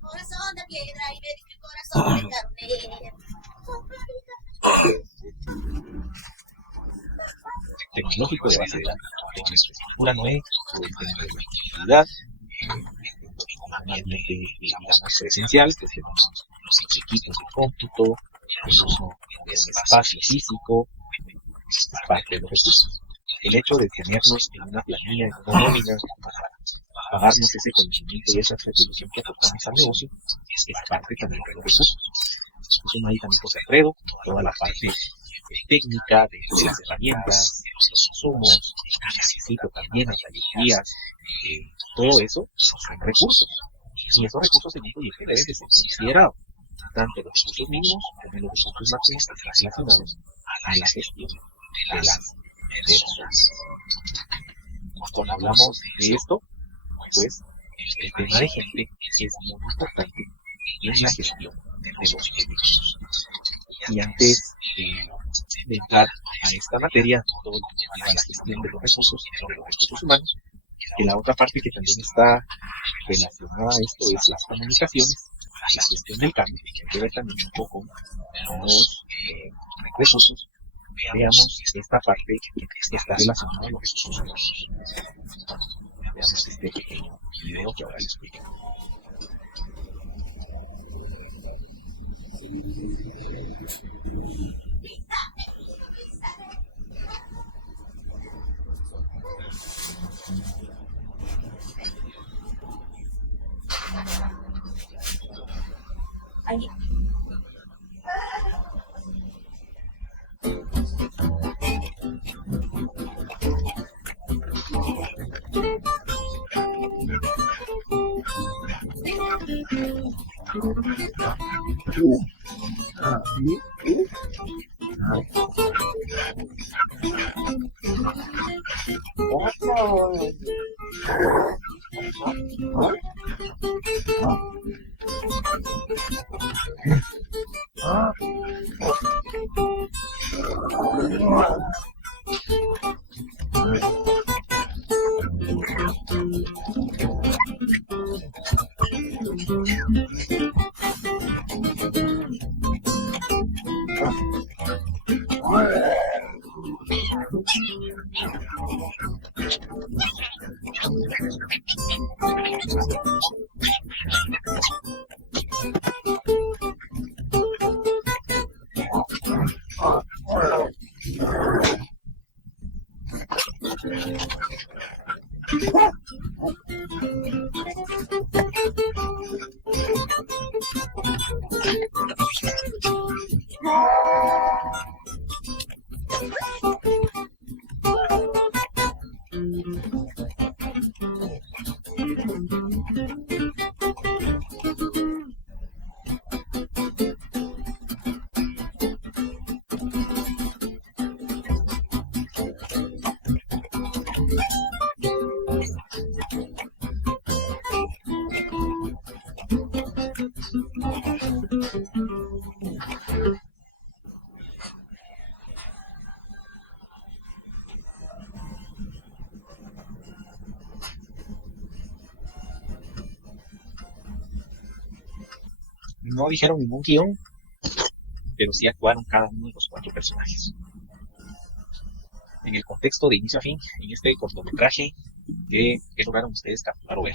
Corazón de piedra y me dije corazón de carne. Tecnológico de base de datos. Infraestructura no es conectividad, normalmente, digamos, esencial, que tenemos los equipos de cómputo, el uso de un espacio físico, es parte de los recursos. El hecho de tenerlos en una planilla, en una nómina, para pagarnos ese conocimiento y esa certificación que aportamos al negocio, es parte también de los recursos. Eso no hay también José Alfredo, toda la parte técnica de las herramientas, de los insumos, que necesito también, las gallerías, todo eso son recursos. Y esos recursos en un deben de ser considerados, tanto los recursos mínimos como los recursos máximos que están relacionados a la gestión de las personas. Cuando hablamos de esto, pues el tema de gente es muy importante en la gestión de los recursos. Y antes de entrar a esta materia, todo lo que lleva a la gestión de los recursos humanos, que la otra parte que también está relacionada a esto es las comunicaciones, la gestión del cambio, que tiene que ver también un poco con los recursos. Veamos esta parte que está relacionada a los recursos humanos. Veamos este pequeño video que ahora les explico. No dijeron ningún guión, pero sí actuaron cada uno de los 4 personajes. En el contexto de inicio a fin, en este cortometraje, ¿qué lograron ustedes capturar o ver?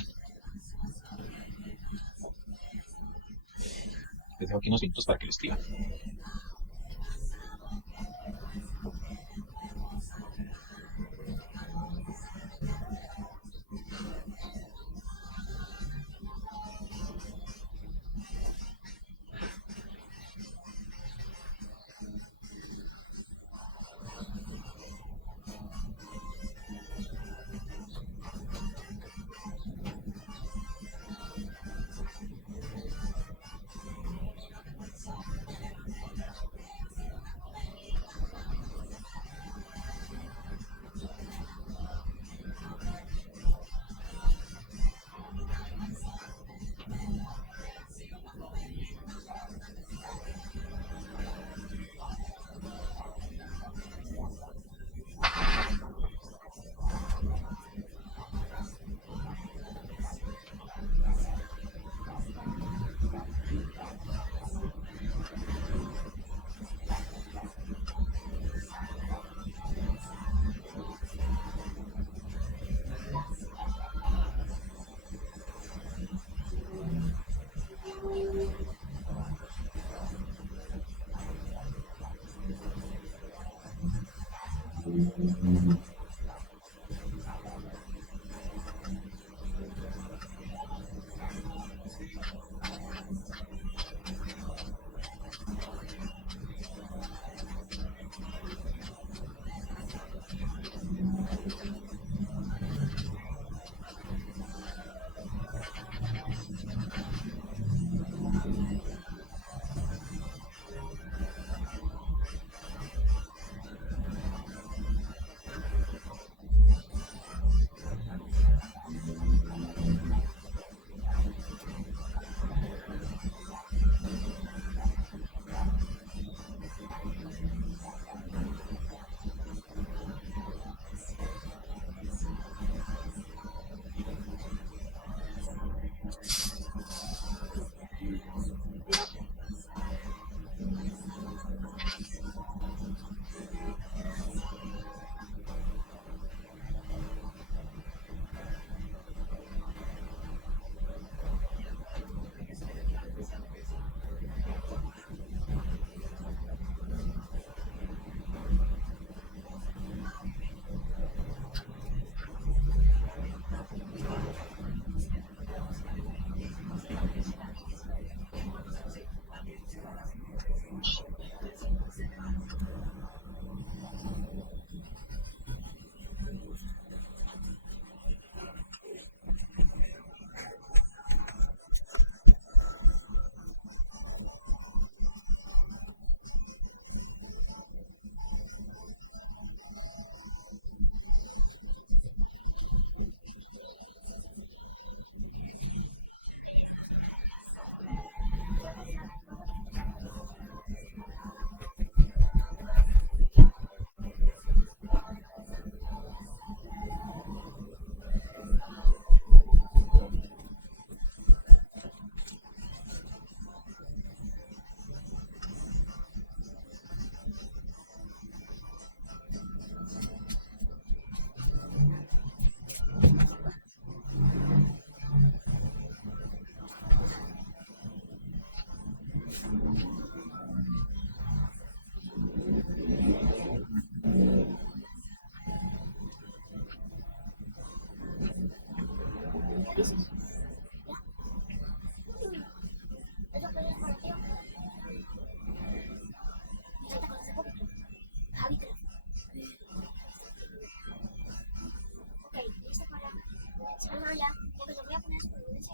Les dejo aquí unos minutos para que lo escriban.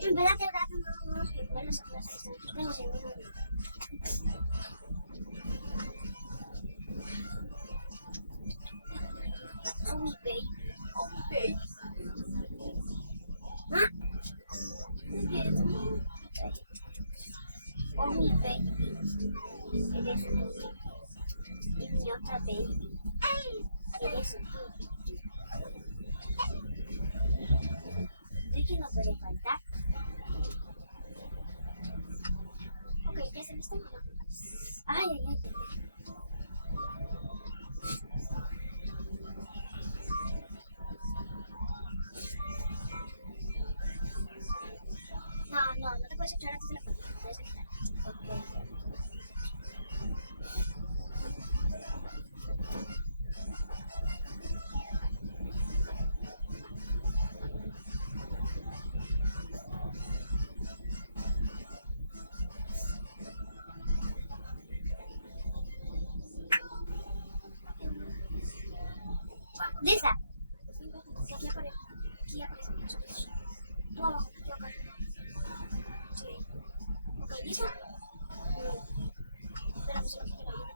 En verdad que no nos recuerdos a las que tengo seguro. Oh, mi baby. Oh, mi baby. ¿Ah? Oh, mi baby. Eres un baby. Y mi otra baby. Eres un baby. ¿De qué no puede faltar? Ok, ya se me está acabando. Ay, ay, ay. No te puedes echar antes de la puerta. Te puedes echar. Ok. Lisa. Aquí aparece nosotros. Tú abajo, tú acá. Sí. Ok, Lisa. Espera que se lo quite la mano.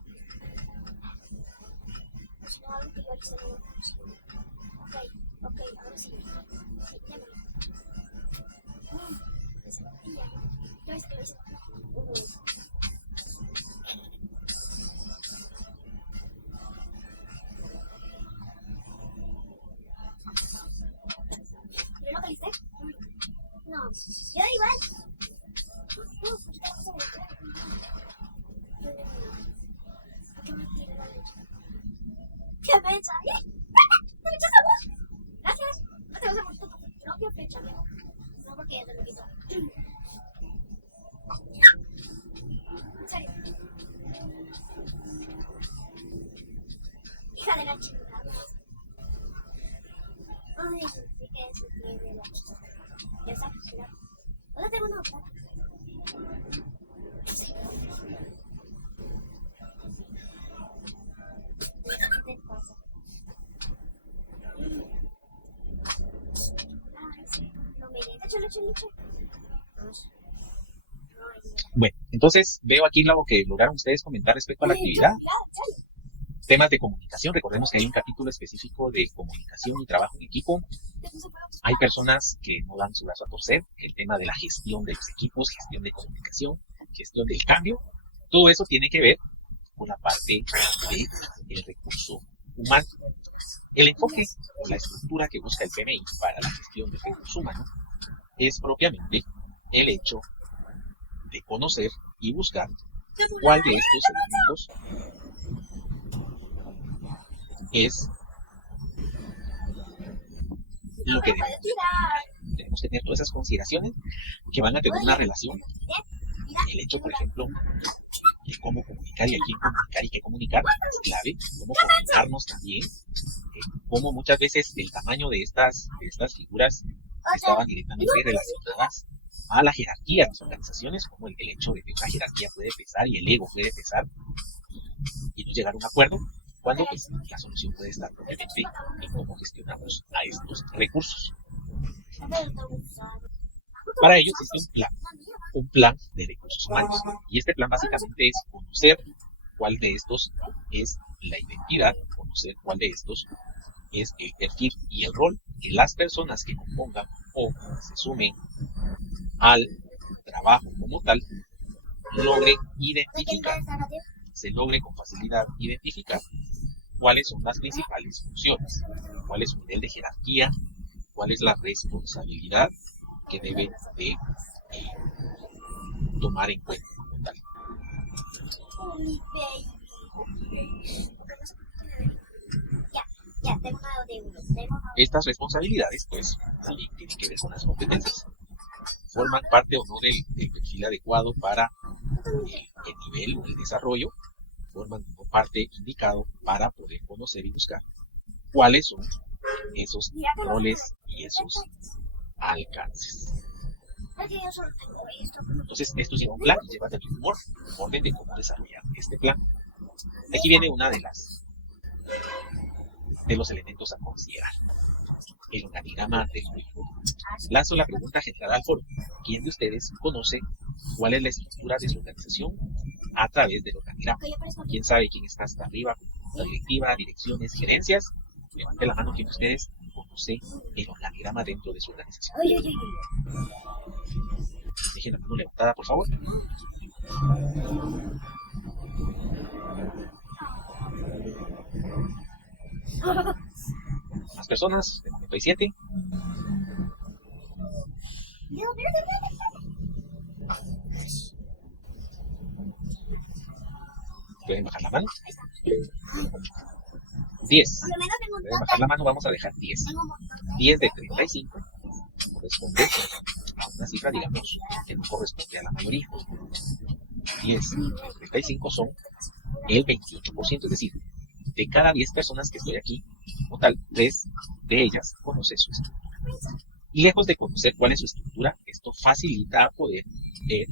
O si no, algo que yo aquí se lo Ok, ahora sí. Sí, démosle. Esa botella. Ya ves que lo hice. ¿Lo localicé? No. Yo igual. No, pues esta cosa me trae. Yo no. ¿Por qué me tiene la leche? ¿Qué me echa? ¡Me echas agua! Gracias. No te vas a morir con tu propia fecha, amigo. No, porque ya te lo quito. En serio. Hija de la chingada. que se tiene la esa piscina. Ahora tengo una otra. Sí. ¿Qué te pasa? Ay, sí. No me digas. Échale. Vamos. Bueno, entonces veo aquí lo que lograron ustedes comentar respecto a la actividad. Temas de comunicación, recordemos que hay un capítulo específico de comunicación y trabajo en equipo. Hay personas que no dan su brazo a torcer, el tema de la gestión de los equipos, gestión de comunicación, gestión del cambio, todo eso tiene que ver con la parte del recurso humano. El enfoque o la estructura que busca el PMI para la gestión del recurso humano es propiamente el hecho de conocer y buscar cuál de estos elementos es lo que debemos tener todas esas consideraciones que van a tener una relación. El hecho, por ejemplo, de cómo comunicar y a quién comunicar y qué comunicar es clave, cómo comunicarnos también, cómo muchas veces el tamaño de estas figuras estaban directamente relacionadas a la jerarquía de las organizaciones, como el hecho de que una jerarquía puede pesar y el ego puede pesar y no llegar a un acuerdo, cuando pues, la solución puede estar propiamente en cómo gestionamos a estos recursos. Para ello existe un plan de recursos humanos, y este plan básicamente es conocer cuál de estos es la identidad, conocer cuál de estos es el perfil y el rol que las personas que compongan o se sumen al trabajo como tal logre identificar, se logre con facilidad identificar cuáles son las principales funciones, cuál es su nivel de jerarquía, cuál es la responsabilidad que debe de tomar en cuenta como tal. Estas responsabilidades, pues, también tienen que ver con las competencias. Forman parte o no del perfil adecuado para el nivel o el desarrollo, forman una parte indicado para poder conocer y buscar cuáles son esos roles y esos alcances. Entonces, esto lleva un plan y lleva también un orden de cómo desarrollar este plan. Aquí viene una de los elementos a considerar. El organigrama del grupo. Lanzo la pregunta general al foro. ¿Quién de ustedes conoce cuál es la estructura de su organización a través del organigrama? ¿Quién sabe quién está hasta arriba? La directiva, direcciones, gerencias. Levante la mano quien de ustedes conoce el organigrama dentro de su organización. Dejen la mano levantada, por favor. Más personas, de momento hay 7. Pueden bajar la mano. 10. Pueden bajar la mano, vamos a dejar 10. 10 de 35 corresponde a una cifra, digamos, que no corresponde a la mayoría. 10 de 35 son el 28%, es decir, de cada 10 personas que estoy aquí, como tal, 3 de ellas conocen su estructura. Y lejos de conocer cuál es su estructura, esto facilita poder ver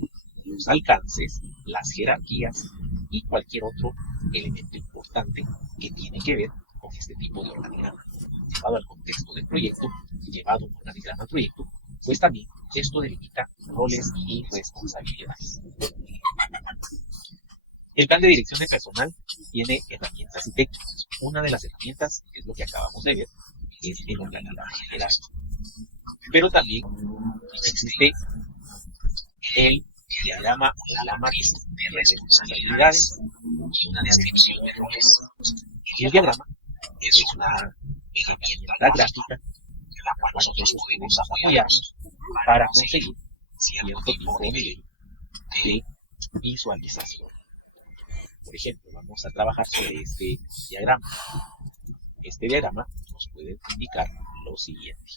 los alcances, las jerarquías y cualquier otro elemento importante que tiene que ver con este tipo de organigrama. Llevado al contexto del proyecto, llevado un organigrama al proyecto, pues también esto delimita roles y responsabilidades. El plan de dirección de personal tiene herramientas y técnicas. Una de las herramientas es lo que acabamos de ver, es el organigrama jerárquico. Pero también existe el diagrama o la matriz de responsabilidades y una descripción de roles. El diagrama es una herramienta gráfica en la cual nosotros podemos apoyarnos para conseguir cierto tipo de visualización. Por ejemplo, vamos a trabajar sobre este diagrama. Este diagrama nos puede indicar lo siguiente.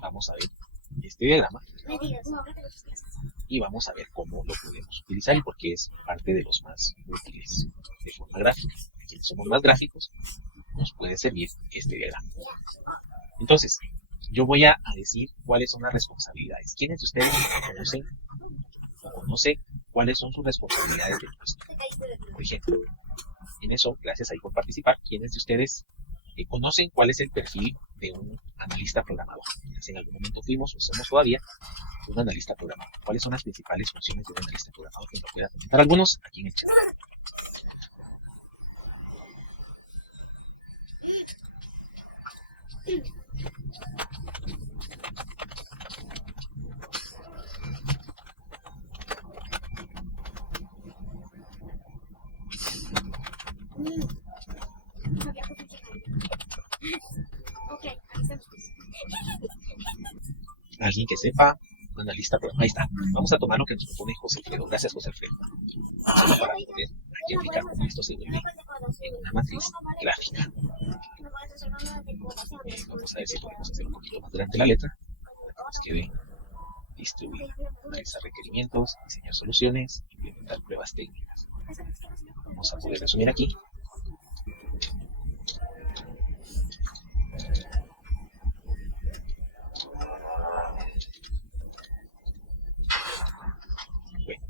Vamos a ver este diagrama y vamos a ver cómo lo podemos utilizar. utilizar y porque es parte de los más útiles de forma gráfica. Quienes somos más gráficos, nos puede servir este diagrama. Entonces, yo voy a decir cuáles son las responsabilidades. ¿Quiénes de ustedes conocen cuáles son sus responsabilidades del puesto? Por ejemplo, en eso, gracias ahí por participar. ¿Quiénes de ustedes conocen cuál es el perfil de un analista programador? Si en algún momento fuimos o somos todavía un analista programador. ¿Cuáles son las principales funciones de un analista programador? Que nos pueda comentar algunos aquí en el chat. Alguien que sepa, un analista programador. Ahí está. Vamos a tomar lo que nos propone José Alfredo. Gracias, José Alfredo. Solo para poder aquí aplicar cómo esto se vuelve en una matriz gráfica. Vamos a ver si podemos hacer un poquito más grande la letra para que nos quede distribuido. Analizar requerimientos, diseñar soluciones, implementar pruebas técnicas. Vamos a poder resumir aquí. Bueno,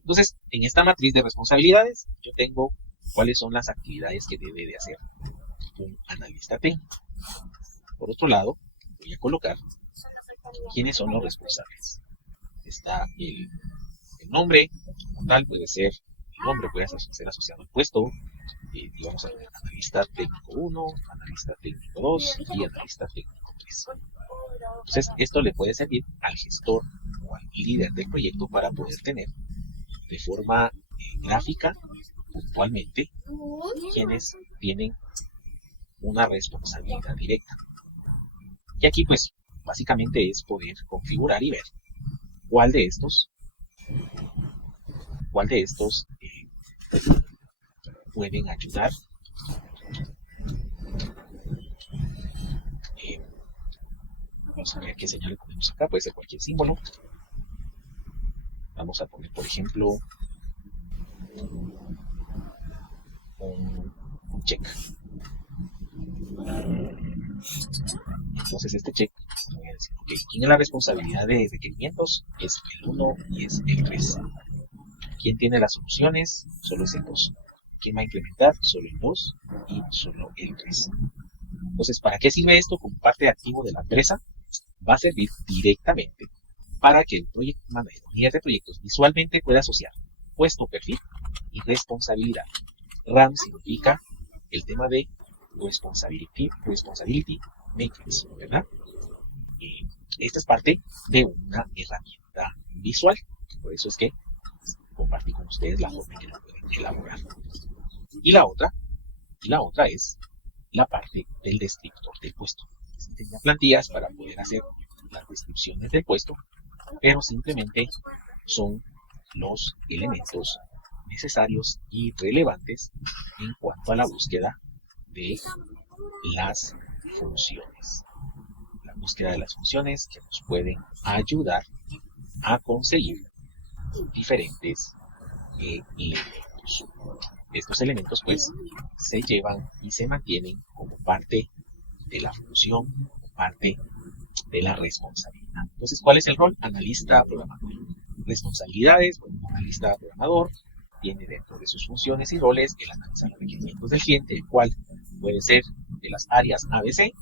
entonces, en esta matriz de responsabilidades, yo tengo cuáles son las actividades que debe de hacer un analista técnico. Por otro lado, voy a colocar quiénes son los responsables. Está el nombre, como tal, puede ser el nombre, puede ser asociado al puesto, y vamos a poner analista técnico 1, analista técnico 2 y analista técnico 3. Entonces, esto le puede servir al gestor o al líder del proyecto para poder tener de forma gráfica, puntualmente, quienes tienen una responsabilidad directa. Y aquí, pues, básicamente es poder configurar y ver cuál de estos pueden ayudar vamos a ver qué señal le ponemos acá, puede ser cualquier símbolo. Vamos a poner, por ejemplo, un check. Entonces este check, voy a decir, okay, ¿quién es la responsabilidad de requerimientos? Es el 1 y es el 3. ¿Quién tiene las soluciones? Solo es el 2. ¿Quién va a implementar? Solo el 2 y solo el 3. Entonces, ¿para qué sirve esto como parte de activo de la empresa? Va a servir directamente para que el project manager, líder de proyectos, visualmente pueda asociar puesto, perfil y responsabilidad. RAM significa el tema de responsibility matrix, ¿verdad? Esta es parte de una herramienta visual, por eso es que compartí con ustedes la forma en que lo pueden elaborar. Y la otra es la parte del descriptor del puesto. Existen ya plantillas para poder hacer las descripciones del puesto, pero simplemente son los elementos necesarios y relevantes en cuanto a la búsqueda de las funciones. La búsqueda de las funciones que nos pueden ayudar a conseguir diferentes elementos. Estos elementos pues se llevan y se mantienen como parte de la función, como parte de la responsabilidad. Entonces, ¿cuál es el rol? Analista programador. Responsabilidades, bueno, analista programador tiene dentro de sus funciones y roles el analizar los requerimientos del cliente, el cual puede ser de las áreas ABC,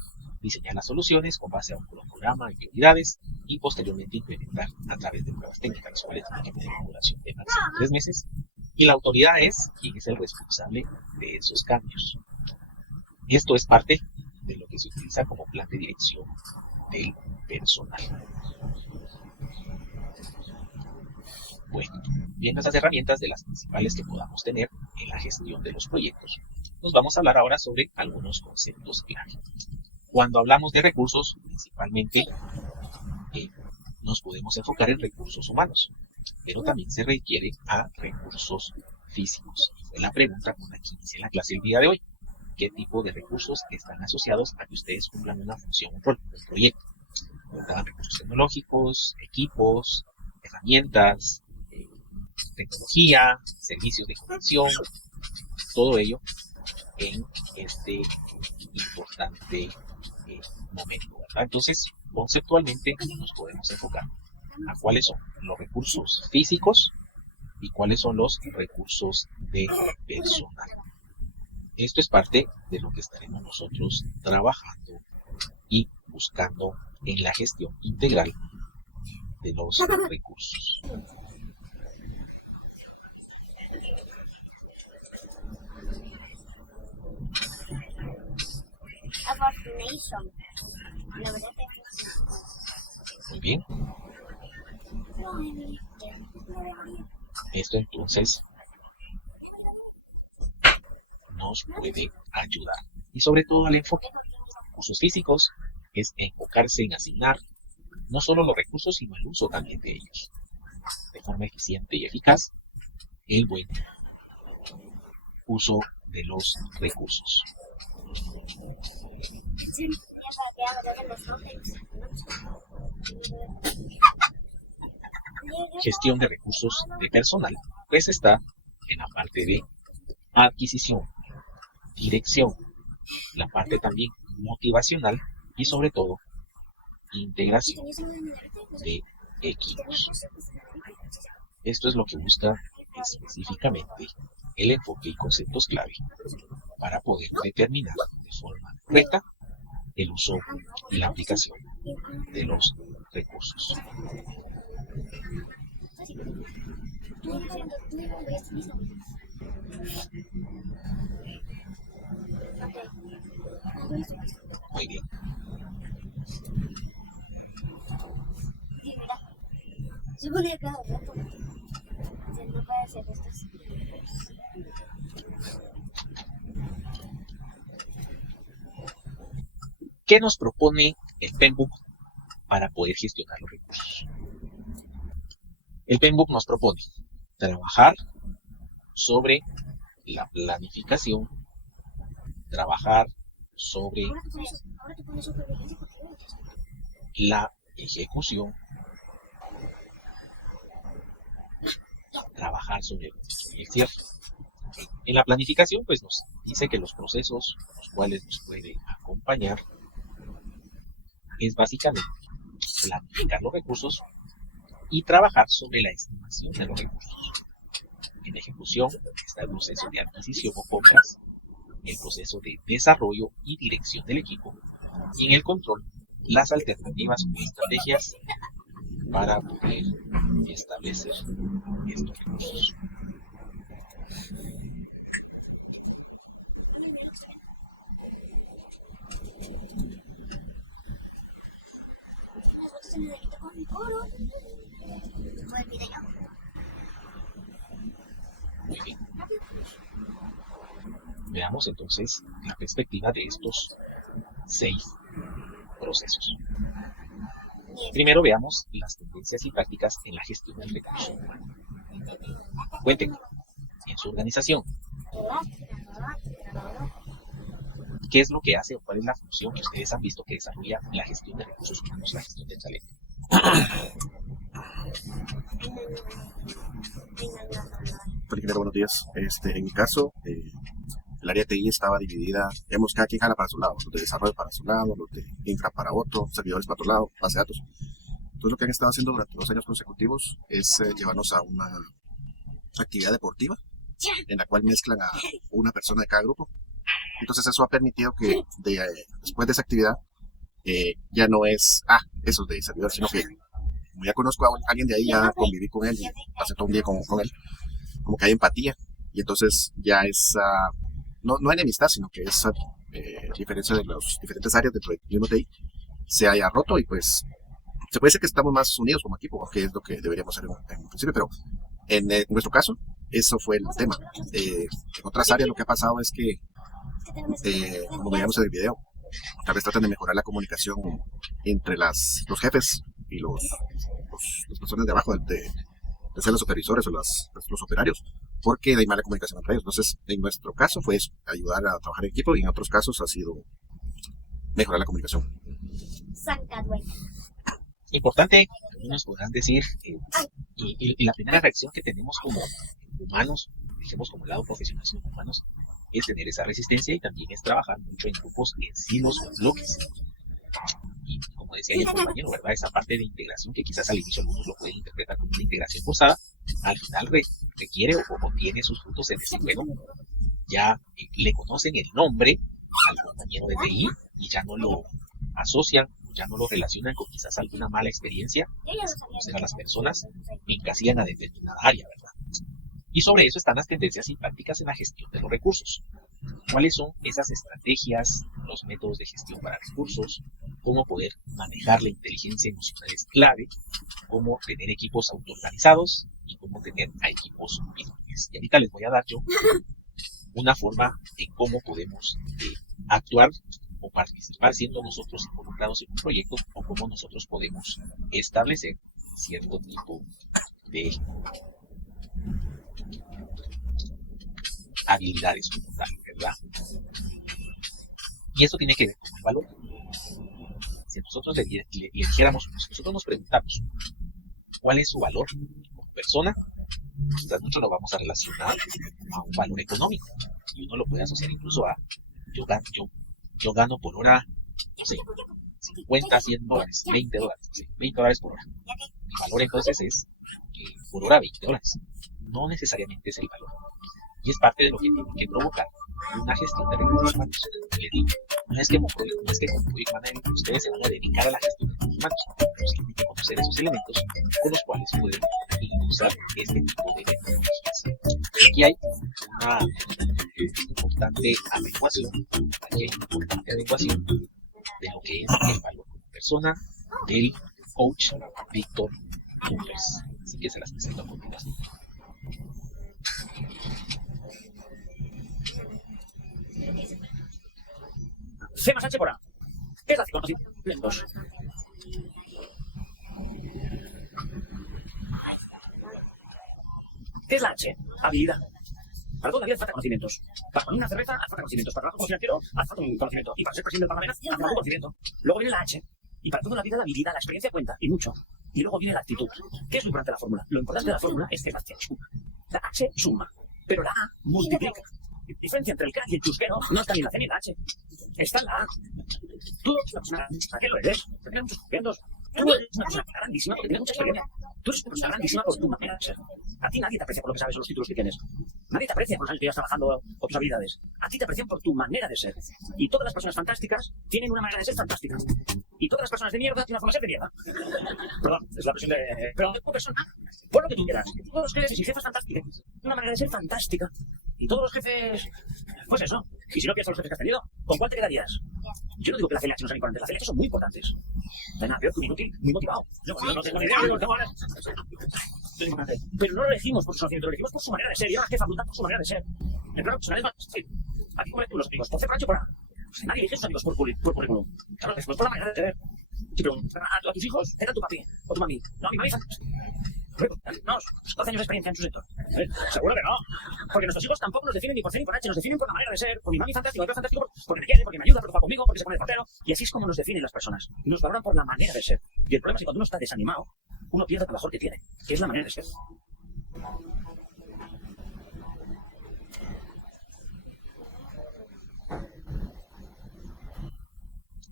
diseñar las soluciones con base a un cronograma y prioridades y posteriormente implementar a través de pruebas técnicas, las cuales tienen que tener una duración de máximo 3 meses. Y la autoridad es quien es el responsable de esos cambios. Y esto es parte de lo que se utiliza como plan de dirección del personal. Bueno, viendo esas herramientas de las principales que podamos tener en la gestión de los proyectos, nos vamos a hablar ahora sobre algunos conceptos clave. Cuando hablamos de recursos, principalmente nos podemos enfocar en recursos humanos, pero también se requiere a recursos físicos. Fue la pregunta con la que inicié la clase el día de hoy. ¿Qué tipo de recursos están asociados a que ustedes cumplan una función, un rol, un proyecto? ¿Verdad? Recursos tecnológicos, equipos, herramientas, tecnología, servicios de conexión, todo ello en este importante momento, ¿verdad? Entonces, conceptualmente nos podemos enfocar a cuáles son los recursos físicos y cuáles son los recursos de personal. Esto es parte de lo que estaremos nosotros trabajando y buscando en la gestión integral de los recursos. Afortunation. La verdad es Muy bien, esto entonces nos puede ayudar. Y sobre todo al enfoque. Recursos físicos es enfocarse en asignar no solo los recursos, sino el uso también de ellos, de forma eficiente y eficaz, el buen uso de los recursos. Gestión de recursos de personal, pues está en la parte de adquisición, dirección, la parte también motivacional y sobre todo integración de equipos. Esto es lo que busca específicamente el enfoque y conceptos clave para poder determinar de forma correcta el uso y la aplicación de los recursos. Muy bien. Se pone cada rato. No puede hacer esto así. ¿Qué nos propone el PMBOK para poder gestionar los recursos? El PMBOK nos propone trabajar sobre la planificación, trabajar sobre la ejecución, trabajar sobre el cierre. En la planificación, pues nos dice que los procesos los cuales nos puede acompañar es básicamente planificar los recursos y trabajar sobre la estimación de los recursos. En ejecución está el proceso de adquisición o compras, el proceso de desarrollo y dirección del equipo, y en el control, las alternativas o estrategias para poder establecer estos recursos. Muy bien. Veamos entonces la perspectiva de estos 6 procesos. Primero veamos las tendencias y prácticas en la gestión del recurso humano. Cuenten en su organización qué es lo que hace o cuál es la función que ustedes han visto que desarrolla la gestión de recursos humanos, la gestión del talento. Ingeniero, buenos días. En mi caso, el área de TI estaba dividida, digamos, cada quien jala para su lado, los de desarrollo para su lado, los de infra para otro, servidores para otro lado, base de datos. Entonces lo que han estado haciendo durante 2 años consecutivos es llevarnos a una actividad deportiva en la cual mezclan a una persona de cada grupo. Entonces eso ha permitido que después de esa actividad ya no es, esos de servidores, sino que como ya conozco a alguien de ahí, ya conviví con él y pasé todo un día con él, como que hay empatía y entonces ya es, no enemistad, sino que es diferencia de las diferentes áreas dentro del mismo TI se haya roto y pues se puede decir que estamos más unidos como equipo, que es lo que deberíamos hacer en principio, pero en nuestro caso eso fue el tema. En otras áreas lo que ha pasado es que, como veíamos en el video, tal vez tratan de mejorar la comunicación entre los jefes y las personas de abajo, de ser los supervisores o los operarios, porque hay mala comunicación entre ellos. Entonces, en nuestro caso fue eso, ayudar a trabajar en equipo, y en otros casos ha sido mejorar la comunicación. Importante algunos podrán decir, y la primera reacción que tenemos como humanos, dijimos como el lado profesional como humanos, es tener esa resistencia y también es trabajar mucho en grupos, en silos o en bloques. Y como decía el compañero, ¿verdad? Esa parte de integración que quizás al inicio algunos lo pueden interpretar como una integración forzada, al final requiere o tiene sus frutos en decir, bueno, ya le conocen el nombre al compañero de TI y ya no lo asocian, ya no lo relacionan con quizás alguna mala experiencia, conocer a las personas y encasillan a determinada área, ¿verdad? Y sobre eso están las tendencias y prácticas en la gestión de los recursos. ¿Cuáles son esas estrategias, los métodos de gestión para recursos? ¿Cómo poder manejar la inteligencia emocional es clave? ¿Cómo tener equipos autoorganizados? Y cómo tener a equipos virtuales. Y ahorita les voy a dar yo una forma de cómo podemos actuar o participar siendo nosotros involucrados en un proyecto o cómo nosotros podemos establecer cierto tipo de habilidades como tal, ¿verdad? Y eso tiene que ver con el valor. Si nosotros le dijéramos, si nosotros nos preguntamos cuál es su valor como persona, quizás mucho lo vamos a relacionar a un valor económico y uno lo puede asociar incluso a yo gano por hora, no sé, 50, 100 dólares, 20 dólares, no sé, 20 dólares por hora. Mi valor entonces es por hora 20 dólares. No necesariamente es el valor. Y es parte de lo que tiene que provocar una gestión de recursos humanos. Les digo, no es que como Project Manager ustedes se van a dedicar a la gestión de recursos humanos, pero sí tienen que conocer esos elementos con los cuales pueden usar este tipo de metodologías. Aquí hay una importante adecuación de lo que es el valor como persona del coach Víctor Cumbres. Así que se las presento a continuación. C más H por A. ¿Qué es la conocimientos? ¿Qué es la H? Habilidad. Para toda la vida hace falta conocimientos. Para poner una cerveza hace falta conocimientos. Para trabajar como financiero hace falta un conocimiento. Y para ser presidente del Parlamento hace falta un conocimiento. Luego viene la H. Y para toda la vida la habilidad, la experiencia cuenta. Y mucho. Y luego viene la actitud. ¿Qué es lo importante de la fórmula? Lo importante de la fórmula es que la H suma. La H suma. Pero la A multiplica. La diferencia entre el crack y el chusquero no está ni en la C ni en la H. Está en la A. Tú eres una persona, ¿a qué lo eres? Porque tienes muchos conocimientos. Tú eres una persona grandísima porque tienes mucha experiencia. Tú eres una persona grandísima por tu manera de ser. A ti nadie te aprecia por lo que sabes o los títulos que tienes. Nadie te aprecia por los años que llevas trabajando o tus habilidades. A ti te aprecian por tu manera de ser. Y todas las personas fantásticas tienen una manera de ser fantástica. Y todas las personas de mierda tienen una forma de ser de mierda. Perdón, es la presión de... Pero tu persona, por lo que tú quieras. Todos los jefes y jefas fantásticas tienen una manera de ser fantástica. Y todos los jefes... Pues eso. Y si no quieres a los jefes que has tenido, ¿con cuál te quedarías? Yo no digo que las CLH no sean importantes. Las CLH son muy importantes. No hay nada peor que un inútil, muy motivado. Yo no tengo ni idea, no tengo ganas. Pero no lo elegimos por su conocimiento, lo elegimos por su manera de ser. Y ahora jefa brutal por su manera de ser. El plano personal es más... Sí. Aquí pones tú los amigos. Por C por H por A. Nadie elige a sus amigos por currículum. Claro, después por la manera de ser. Si preguntan a tus hijos, ¿qué tal tu papi o tu mami? No, mi mami no, 12 años de experiencia en su sector. Seguro que no. Porque nuestros hijos tampoco nos definen ni por C ni por H, nos definen por la manera de ser. Por mi mami fantástico, mi papá fantástico, porque me quiere, porque me ayuda, porque va conmigo, porque se pone de portero. Y así es como nos definen las personas. Nos valoran por la manera de ser. Y el problema es que cuando uno está desanimado, uno pierde lo mejor que tiene, que es la manera de ser.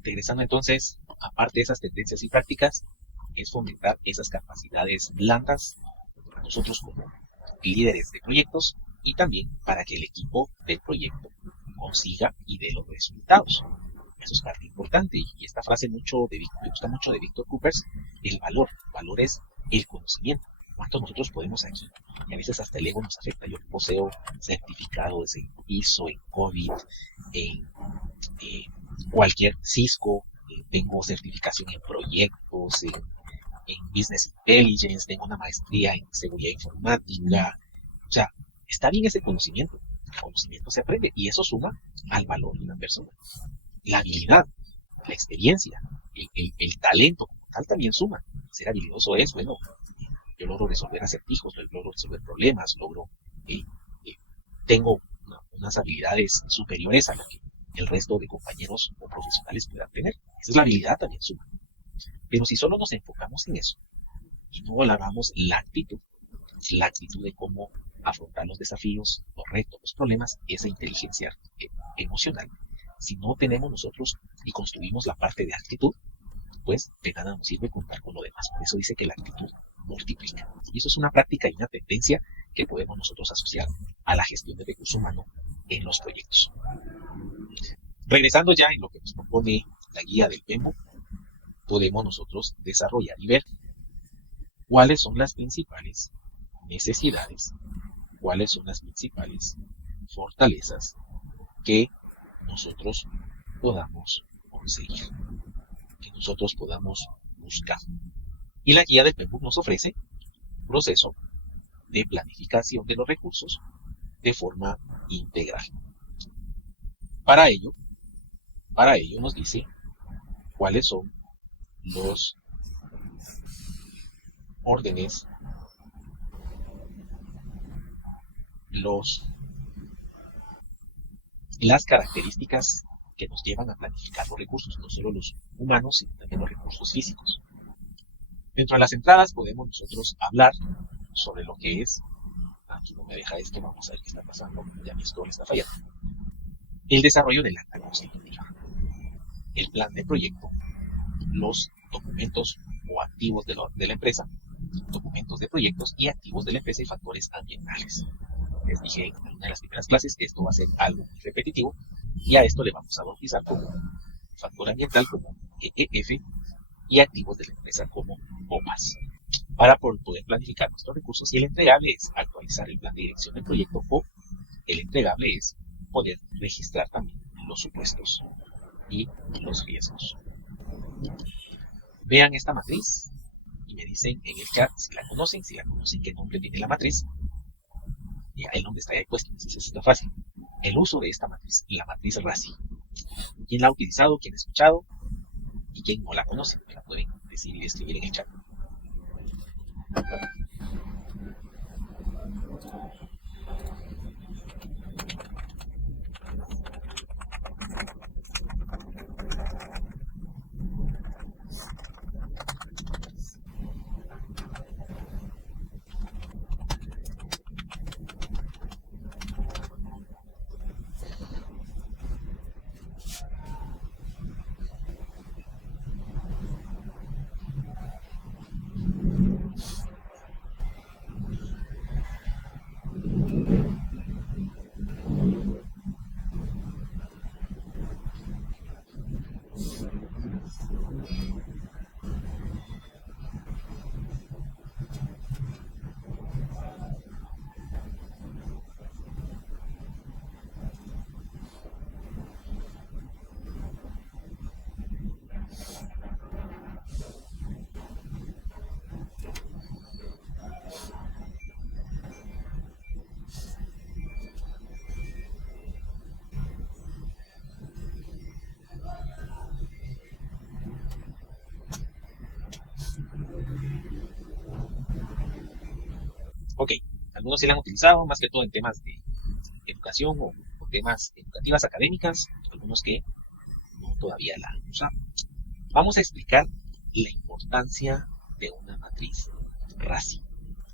Regresando entonces, aparte de esas tendencias y prácticas, es fomentar esas capacidades blandas para nosotros como líderes de proyectos y también para que el equipo del proyecto consiga y dé los resultados. Eso es parte importante y esta frase me gusta mucho de Víctor Coopers, el valor. Valor es el conocimiento. ¿Cuánto nosotros podemos aquí? Y a veces hasta el ego nos afecta. Yo poseo certificados en ISO, en COVID, en cualquier Cisco, tengo certificación en proyectos, en Business Intelligence, tengo una maestría en seguridad informática. O sea, está bien ese conocimiento. El conocimiento se aprende y eso suma al valor de una persona. La habilidad, la experiencia, el talento como tal también suma. Ser habilidoso es, bueno, yo logro resolver acertijos, logro resolver problemas, tengo unas habilidades superiores a lo que el resto de compañeros o profesionales puedan tener. Esa es la habilidad, también suma. Pero si solo nos enfocamos en eso, y no lavamos la actitud de cómo afrontar los desafíos, los retos, los problemas, esa inteligencia emocional. Si no tenemos nosotros y construimos la parte de actitud, pues de nada nos sirve contar con lo demás. Por eso dice que la actitud multiplica. Y eso es una práctica y una tendencia que podemos nosotros asociar a la gestión de recursos humanos en los proyectos. Regresando ya en lo que nos propone la guía del PMBOK, podemos nosotros desarrollar y ver cuáles son las principales necesidades, cuáles son las principales fortalezas que nosotros podamos conseguir, que nosotros podamos buscar. Y la guía del PMBOK nos ofrece un proceso de planificación de los recursos de forma integral. Para ello nos dice cuáles son los órdenes, las características que nos llevan a planificar los recursos, no solo los humanos, sino también los recursos físicos. Dentro de las entradas podemos nosotros hablar sobre lo que es, aquí no me deja esto, vamos a ver qué está pasando, ya mi scroll está fallando, el desarrollo del acta constitutiva, el plan de proyecto, los documentos o activos de la empresa, documentos de proyectos y activos de la empresa y factores ambientales. Les dije en una de las primeras clases que esto va a ser algo muy repetitivo y a esto le vamos a bautizar como factor ambiental como EEF y activos de la empresa como OPAS. Para poder planificar nuestros recursos, y el entregable es actualizar el plan de dirección del proyecto, o el entregable es poder registrar también los supuestos y los riesgos. Vean esta matriz y me dicen en el chat si la conocen, qué nombre tiene la matriz. Ya, el nombre está ahí puesto, entonces está fácil. El uso de esta matriz, la matriz RACI. ¿Quién la ha utilizado? ¿Quién ha escuchado? ¿Y quién no la conoce? Me la pueden decir y escribir en el chat. Ok, algunos sí la han utilizado, más que todo en temas de educación o temas educativas académicas, algunos que no todavía la han usado. Vamos a explicar la importancia de una matriz RACI.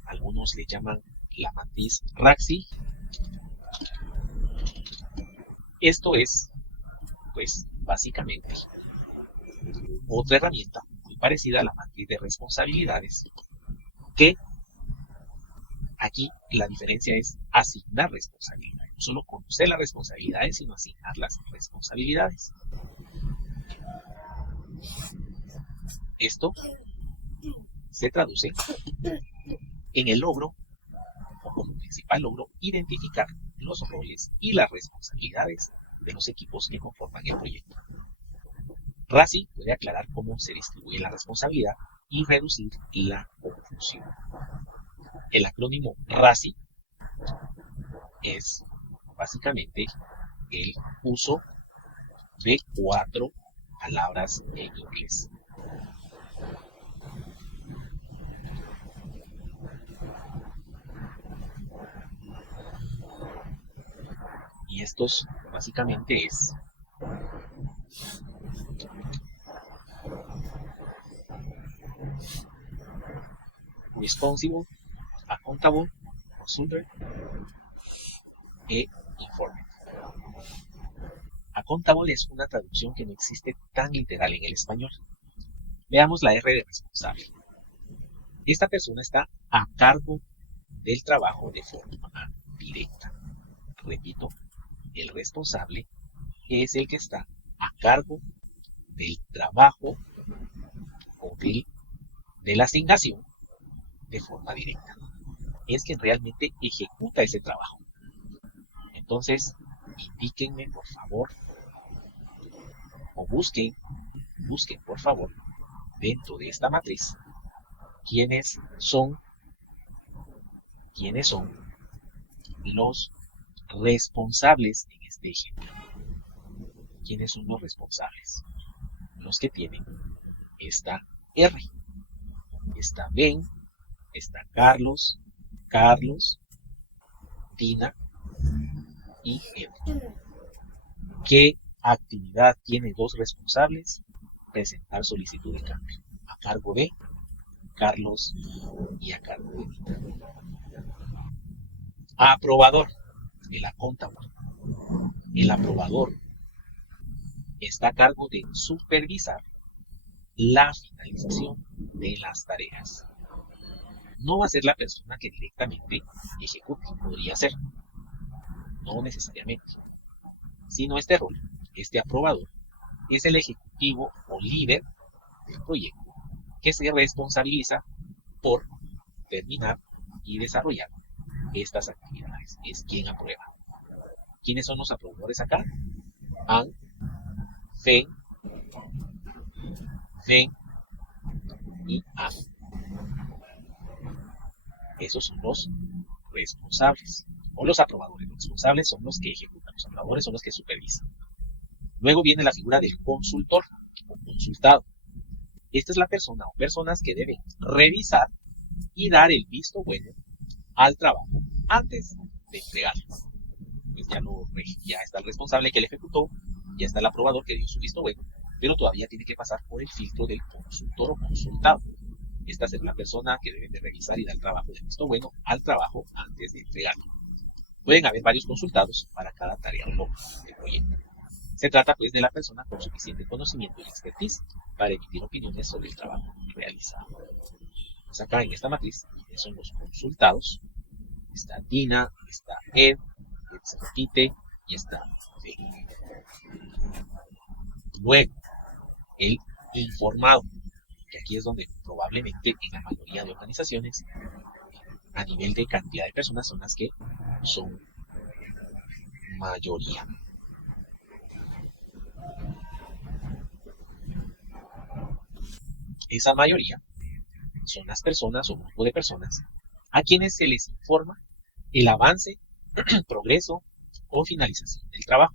Algunos le llaman la matriz RACI. Esto es, pues, básicamente otra herramienta muy parecida a la matriz de responsabilidades, que aquí la diferencia es asignar responsabilidades. No solo conocer las responsabilidades, sino asignar las responsabilidades. Esto se traduce en el logro, o como principal logro, identificar los roles y las responsabilidades de los equipos que conforman el proyecto. RACI puede aclarar cómo se distribuye la responsabilidad y reducir la confusión. El acrónimo RACI es básicamente el uso de 4 palabras en inglés. Y estos básicamente es responsible, accountable, consultant e informed. Accountable es una traducción que no existe tan literal en el español. Veamos la R de responsable. Esta persona está a cargo del trabajo de forma directa. Repito, el responsable es el que está a cargo del trabajo o de la asignación de forma directa. Es quien realmente ejecuta ese trabajo. Entonces, indíquenme por favor, o busquen por favor, dentro de esta matriz, quiénes son los responsables en este ejemplo. ¿Quiénes son los responsables? Los que tienen esta R. Está Ben, está Carlos, Tina y Ed. ¿Qué actividad tiene dos responsables? Presentar solicitud de cambio a cargo de Carlos y a cargo de Tina. Aprobador, el accountable. El aprobador está a cargo de supervisar la finalización de las tareas. No va a ser la persona que directamente ejecute, podría ser, no necesariamente, sino este rol, este aprobador, es el ejecutivo o líder del proyecto que se responsabiliza por terminar y desarrollar estas actividades. Es quien aprueba. ¿Quiénes son los aprobadores acá? Ann, Fen y Ann. Esos son los responsables o los aprobadores. Los responsables son los que ejecutan, los aprobadores son los que supervisan. Luego viene la figura del consultor o consultado. Esta es la persona o personas que deben revisar y dar el visto bueno al trabajo antes de entregarlo. Pues ya está el responsable que le ejecutó, ya está el aprobador que dio su visto bueno, pero todavía tiene que pasar por el filtro del consultor o consultado. Esta es la persona que debe de revisar y dar el trabajo de visto bueno al trabajo antes de entregarlo. Pueden haber varios consultados para cada tarea o no del proyecto. Se trata pues de la persona con suficiente conocimiento y expertise para emitir opiniones sobre el trabajo realizado. Pues acá en esta matriz son los consultados. Está Tina, está Ed se repite y está Fen. Luego, el informado, que aquí es donde probablemente en la mayoría de organizaciones, a nivel de cantidad de personas, son las que son mayoría. Esa mayoría son las personas o grupo de personas a quienes se les informa el avance, progreso o finalización del trabajo.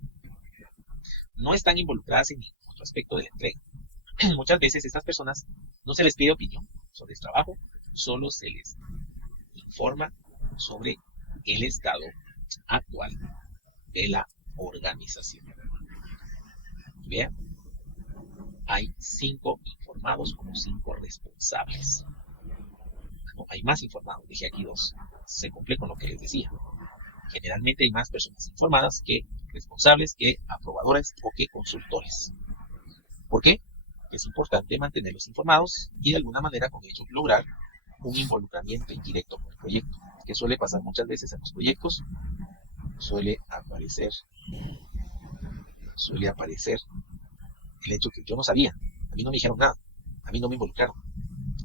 No están involucradas en ningún otro aspecto de la entrega. Muchas veces estas personas no se les pide opinión sobre el trabajo, solo se les informa sobre el estado actual de la organización. Vean, hay 5 informados como 5 responsables. No, hay más informados, dije aquí 2. Se cumple con lo que les decía. Generalmente hay más personas informadas que responsables, que aprobadores o que consultores. ¿Por qué? Es importante mantenerlos informados y de alguna manera con ello lograr un involucramiento indirecto con el proyecto, que suele pasar muchas veces en los proyectos. Suele aparecer el hecho que yo no sabía, a mí no me dijeron nada, a mí no me involucraron,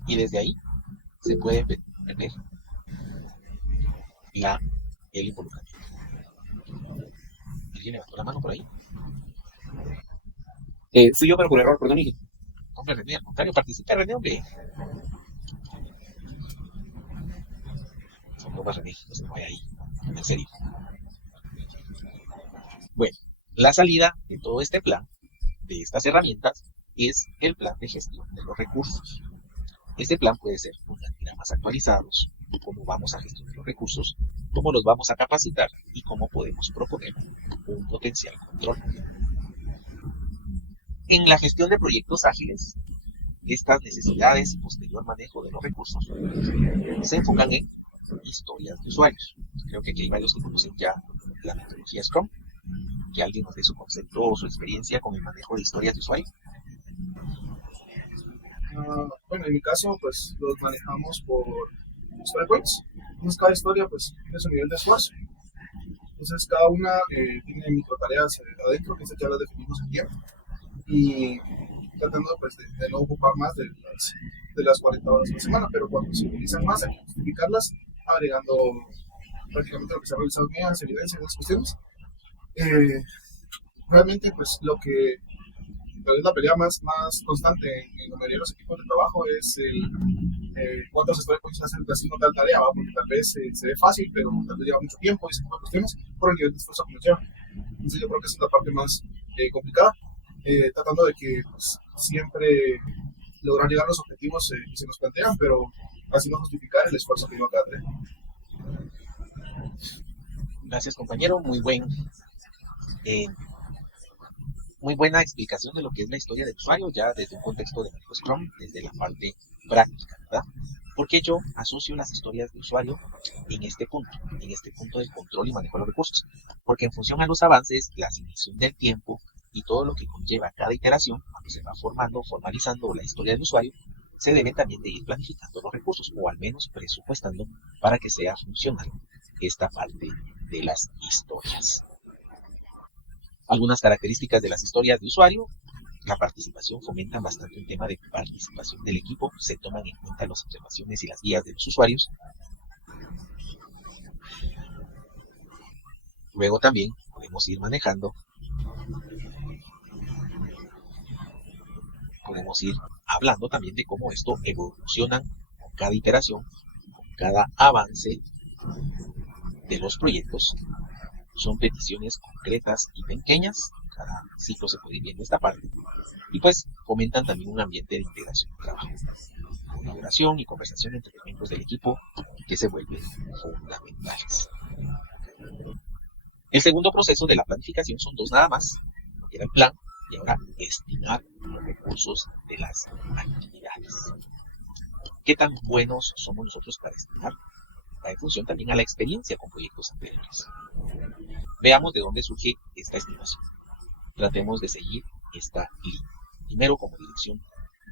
y desde ahí se puede perder el involucramiento. ¿Alguien levantó la mano por ahí? Fui yo, pero por error, perdón, Miguel. Hombre, René, al contrario, participa, René, hombre. Son bromas, René, no se me vaya ahí, en serio. Bueno, la salida de todo este plan, de estas herramientas, es el plan de gestión de los recursos. Este plan puede ser con diagramas actualizados, cómo vamos a gestionar los recursos, cómo los vamos a capacitar y cómo podemos proponer un potencial control. En la gestión de proyectos ágiles, estas necesidades y posterior manejo de los recursos se enfocan en historias de usuarios. Creo que aquí hay varios que conocen ya la metodología Scrum. Que alguien nos dé su concepto o su experiencia con el manejo de historias de usuario. Bueno, en mi caso, pues los manejamos por story points. Entonces, cada historia pues tiene su nivel de esfuerzo. Entonces, cada una tiene micro tareas adentro, que esas ya las definimos en tiempo. Y tratando pues de no ocupar más de las 40 horas a la semana, pero cuando se utilizan más hay que justificarlas agregando prácticamente lo que se ha realizado en ellas, evidencia de las cuestiones. Realmente pues lo que tal vez la pelea más constante en la mayoría de los equipos de trabajo es cuántos story points hacen haciendo tal tarea, ¿va? Porque tal vez se ve fácil, pero tal vez lleva mucho tiempo y ese tipo de cuestiones por el nivel de esfuerzo que nos lleva. Entonces yo creo que esa es la parte más complicada, tratando de que pues, siempre lograr llegar a los objetivos que se nos plantean, pero así no justificar el esfuerzo que lleva cada tarea. Gracias, compañero. Muy buena explicación de lo que es la historia del usuario, ya desde un contexto de manejo Scrum, desde la parte práctica, ¿verdad? Porque yo asocio las historias de usuario en este punto del control y manejo de los recursos, porque en función a los avances, la asignación del tiempo y todo lo que conlleva cada iteración, cuando se va formalizando la historia del usuario, se debe también de ir planificando los recursos, o al menos presupuestando para que sea funcional esta parte de las historias. Algunas características de las historias de usuario: la participación fomenta bastante un tema de participación del equipo, se toman en cuenta las observaciones y las guías de los usuarios. Luego también podemos ir hablando también de cómo esto evoluciona con cada iteración, con cada avance de los proyectos. Son peticiones concretas y pequeñas, cada ciclo se puede ir viendo esta parte, y pues fomentan también un ambiente de integración de trabajo, colaboración y conversación entre los miembros del equipo que se vuelven fundamentales. El segundo proceso de la planificación son dos nada más, que era el plan y ahora estimar los recursos de las actividades. ¿Qué tan buenos somos nosotros para estimar? Va en función también a la experiencia con proyectos anteriores. Veamos de dónde surge esta estimación. Tratemos de seguir esta línea. Primero como dirección,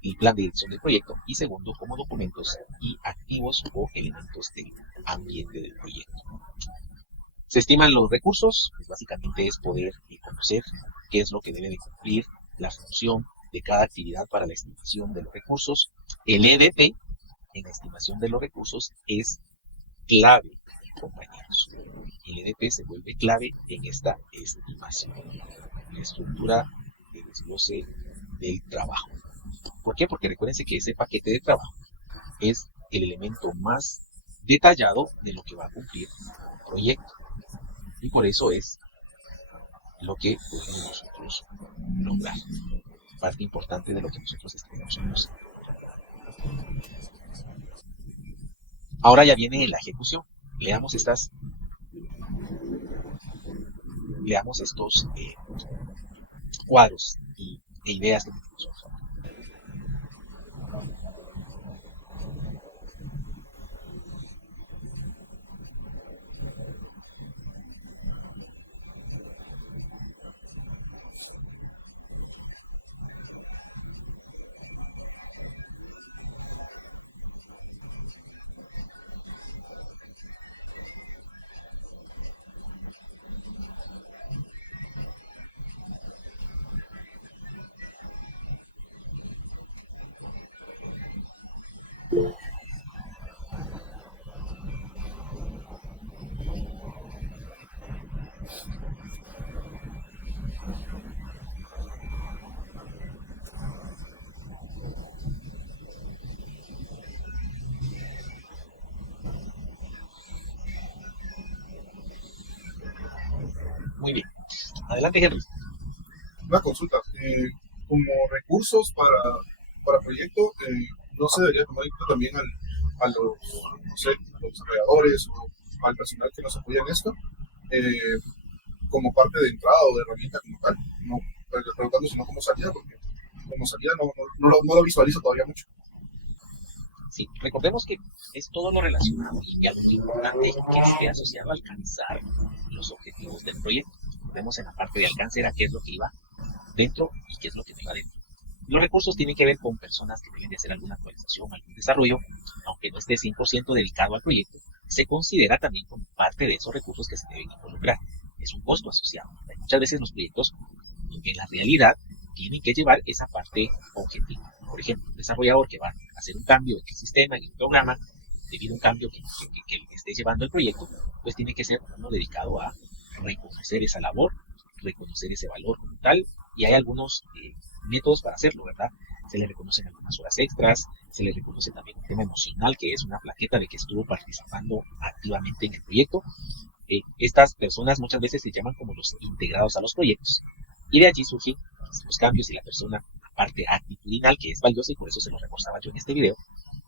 el plan de dirección del proyecto, y segundo como documentos y activos o elementos del ambiente del proyecto. Se estiman los recursos, pues básicamente es poder conocer qué es lo que debe de cumplir la función de cada actividad para la estimación de los recursos. El EDP en la estimación de los recursos es clave, compañeros. El EDP se vuelve clave en esta estimación, la estructura de desglose del trabajo. ¿Por qué? Porque recuérdense que ese paquete de trabajo es el elemento más detallado de lo que va a cumplir un proyecto, y por eso es lo que podemos nosotros lograr, parte importante de lo que nosotros estimamos. Ahora ya viene la ejecución. Leamos estos cuadros e ideas que tenemos. Muy bien. Adelante, Henry. Una consulta. Como recursos para proyecto, ¿no se debería tomar en cuenta también a los, no sé, los desarrolladores o al personal que nos apoya en esto, como parte de entrada o de herramienta como tal? No preguntándose no como salida, porque como salida no lo visualizo todavía mucho. Sí, recordemos que es todo lo relacionado y algo muy importante que esté asociado a alcanzar los objetivos del proyecto. Vemos en la parte de alcance era qué es lo que iba dentro y qué es lo que no iba dentro. Los recursos tienen que ver con personas que deben de hacer alguna actualización, algún desarrollo, aunque no esté 100% dedicado al proyecto, se considera también como parte de esos recursos que se deben involucrar. Es un costo asociado. Muchas veces los proyectos en la realidad tienen que llevar esa parte objetiva. Por ejemplo, un desarrollador que va a hacer un cambio en el sistema, en el programa, debido a un cambio que esté llevando el proyecto, pues tiene que ser uno dedicado a reconocer esa labor, reconocer ese valor como tal, y hay algunos métodos para hacerlo, ¿verdad? Se le reconocen algunas horas extras, se le reconoce también un tema emocional, que es una plaqueta de que estuvo participando activamente en el proyecto. Estas personas muchas veces se llaman como los integrados a los proyectos, y de allí surgen los cambios y la persona, parte actitudinal, que es valiosa y por eso se lo reforzaba yo en este video,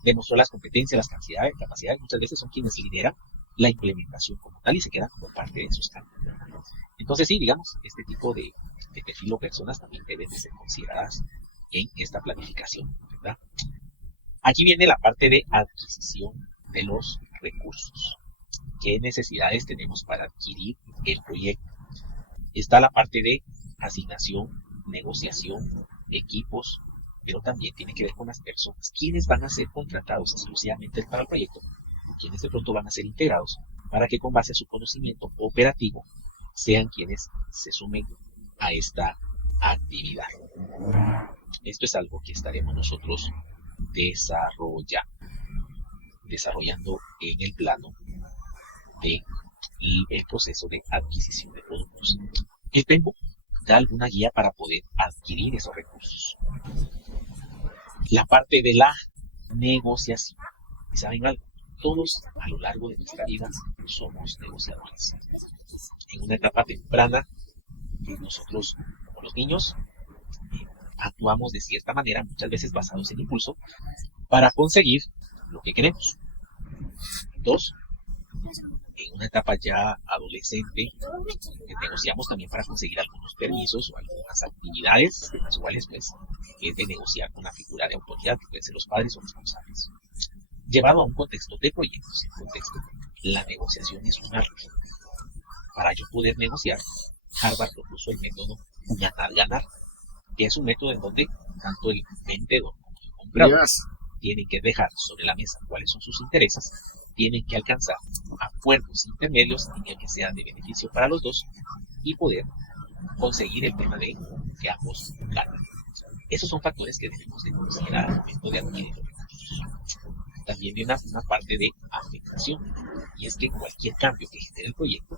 demostró las competencias, las capacidades, muchas veces son quienes lideran la implementación como tal y se quedan como parte de esos cambios. Entonces sí, digamos, este tipo de perfil o personas también deben de ser consideradas en esta planificación, ¿verdad? Aquí viene la parte de adquisición de los recursos. ¿Qué necesidades tenemos para adquirir el proyecto? Está la parte de asignación, negociación, equipos, pero también tiene que ver con las personas. ¿Quiénes van a ser contratados exclusivamente para el proyecto? ¿Quiénes de pronto van a ser integrados para que con base a su conocimiento operativo sean quienes se sumen a esta actividad? Esto es algo que estaremos nosotros desarrollando en el plano del proceso de adquisición de productos. El PMBOK da alguna guía para poder adquirir esos recursos. La parte de la negociación. ¿Y saben algo? Todos a lo largo de nuestra vida somos negociadores. En una etapa temprana, nosotros, como los niños, actuamos de cierta manera, muchas veces basados en impulso, para conseguir lo que queremos. 2. En una etapa ya adolescente, negociamos también para conseguir algunos permisos o algunas actividades, en las cuales pues es de negociar con una figura de autoridad, que pueden ser los padres o responsables. Llevado a un contexto de proyectos, la negociación es un arte. Para yo poder negociar, Harvard propuso el método ganar-ganar, que es un método en donde tanto el vendedor como el comprador tienen que dejar sobre la mesa cuáles son sus intereses, tienen que alcanzar acuerdos intermedios en el que sea de beneficio para los dos y poder conseguir el tema de que ambos ganen. Esos son factores que debemos de considerar al momento de adquirir los recursos. También viene una parte de afectación, y es que cualquier cambio que genere el proyecto,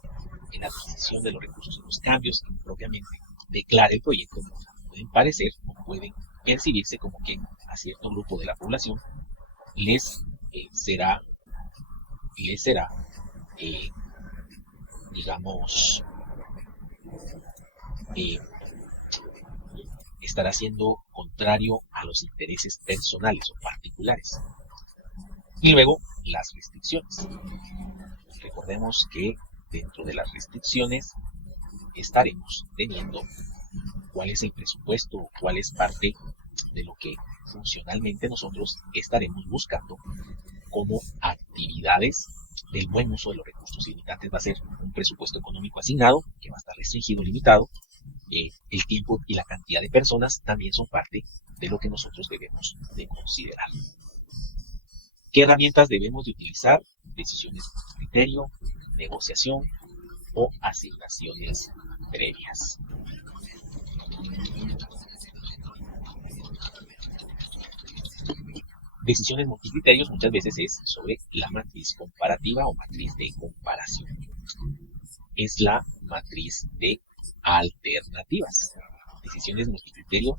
en la adquisición de los recursos, los cambios que propiamente declare el proyecto, pueden parecer o pueden percibirse como que a cierto grupo de la población les será, digamos, estará siendo contrario a los intereses personales o particulares. Y luego, las restricciones. Recordemos que dentro de las restricciones estaremos teniendo cuál es el presupuesto, cuál es parte de lo que funcionalmente nosotros estaremos buscando como actividades del buen uso de los recursos limitantes. Va a ser un presupuesto económico asignado, que va a estar restringido, limitado. El tiempo y la cantidad de personas también son parte de lo que nosotros debemos de considerar. ¿Qué herramientas debemos de utilizar? Decisiones con criterio, negociación o asignaciones previas. Decisiones multicriterios muchas veces es sobre la matriz comparativa o matriz de comparación. Es la matriz de alternativas. Decisiones multicriterio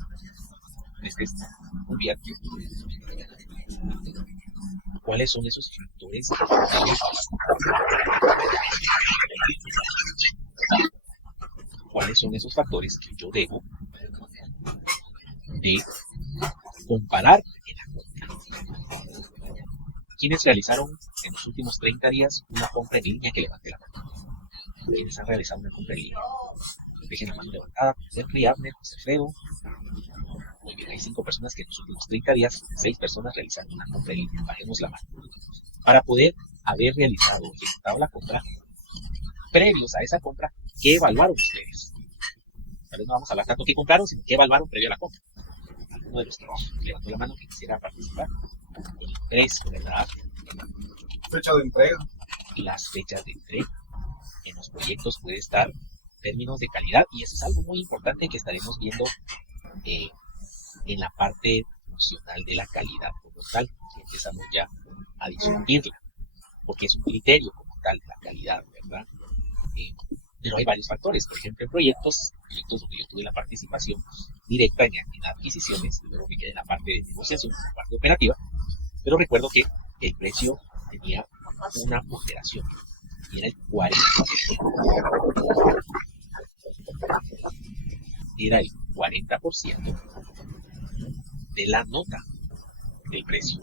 ¿cuáles son esos factores? ¿Cuáles son esos factores que yo debo de comparar en la compra? ¿Quiénes realizaron en los últimos 30 días una compra en línea? Que levante la mano. ¿Quiénes han realizado una compra en línea? Dejen la mano levantada. José Abner, José Fredo, Muy bien, hay 5 personas que en los últimos 30 días, 6 personas realizaron una compra en línea. Bajemos la mano. Para poder haber realizado o ejecutado la compra, previos a esa compra, ¿qué evaluaron ustedes? Tal vez no vamos a hablar tanto qué compraron, sino qué evaluaron previo a la compra. Alguno de los que levantó la mano que quisiera participar. El precio, ¿verdad? Fecha de entrega. Las fechas de entrega. En los proyectos puede estar términos de calidad, y eso es algo muy importante que estaremos viendo en la parte funcional de la calidad como tal, que empezamos ya a discutirla, porque es un criterio como tal, la calidad, ¿verdad? Pero hay varios factores. Por ejemplo, en proyectos donde yo tuve la participación directa en adquisiciones, luego me quedé en la parte de negociación, en la parte operativa, pero recuerdo que el precio tenía una ponderación y era el 40%. Era el 40% de la nota del precio.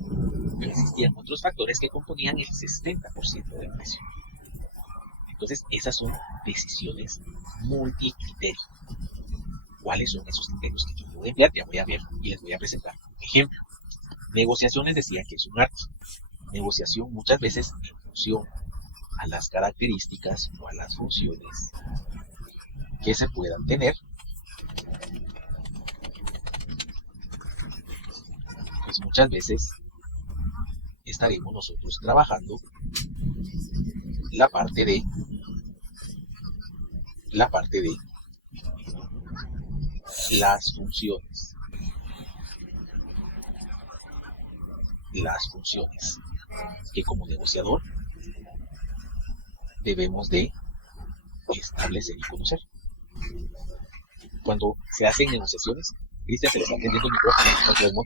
Pero existían otros factores que componían el 60% del precio. Entonces, esas son decisiones multicriterio. ¿Cuáles son esos criterios que yo voy a emplear? Ya voy a ver y les voy a presentar un ejemplo. Negociación les decía que es un arte. Negociación muchas veces en función a las características o a las funciones que se puedan tener, pues muchas veces estaremos nosotros trabajando la parte de las funciones que como negociador debemos de establecer y conocer. Cuando se hacen negociaciones, Cristian se le está prendiendo el micrófono.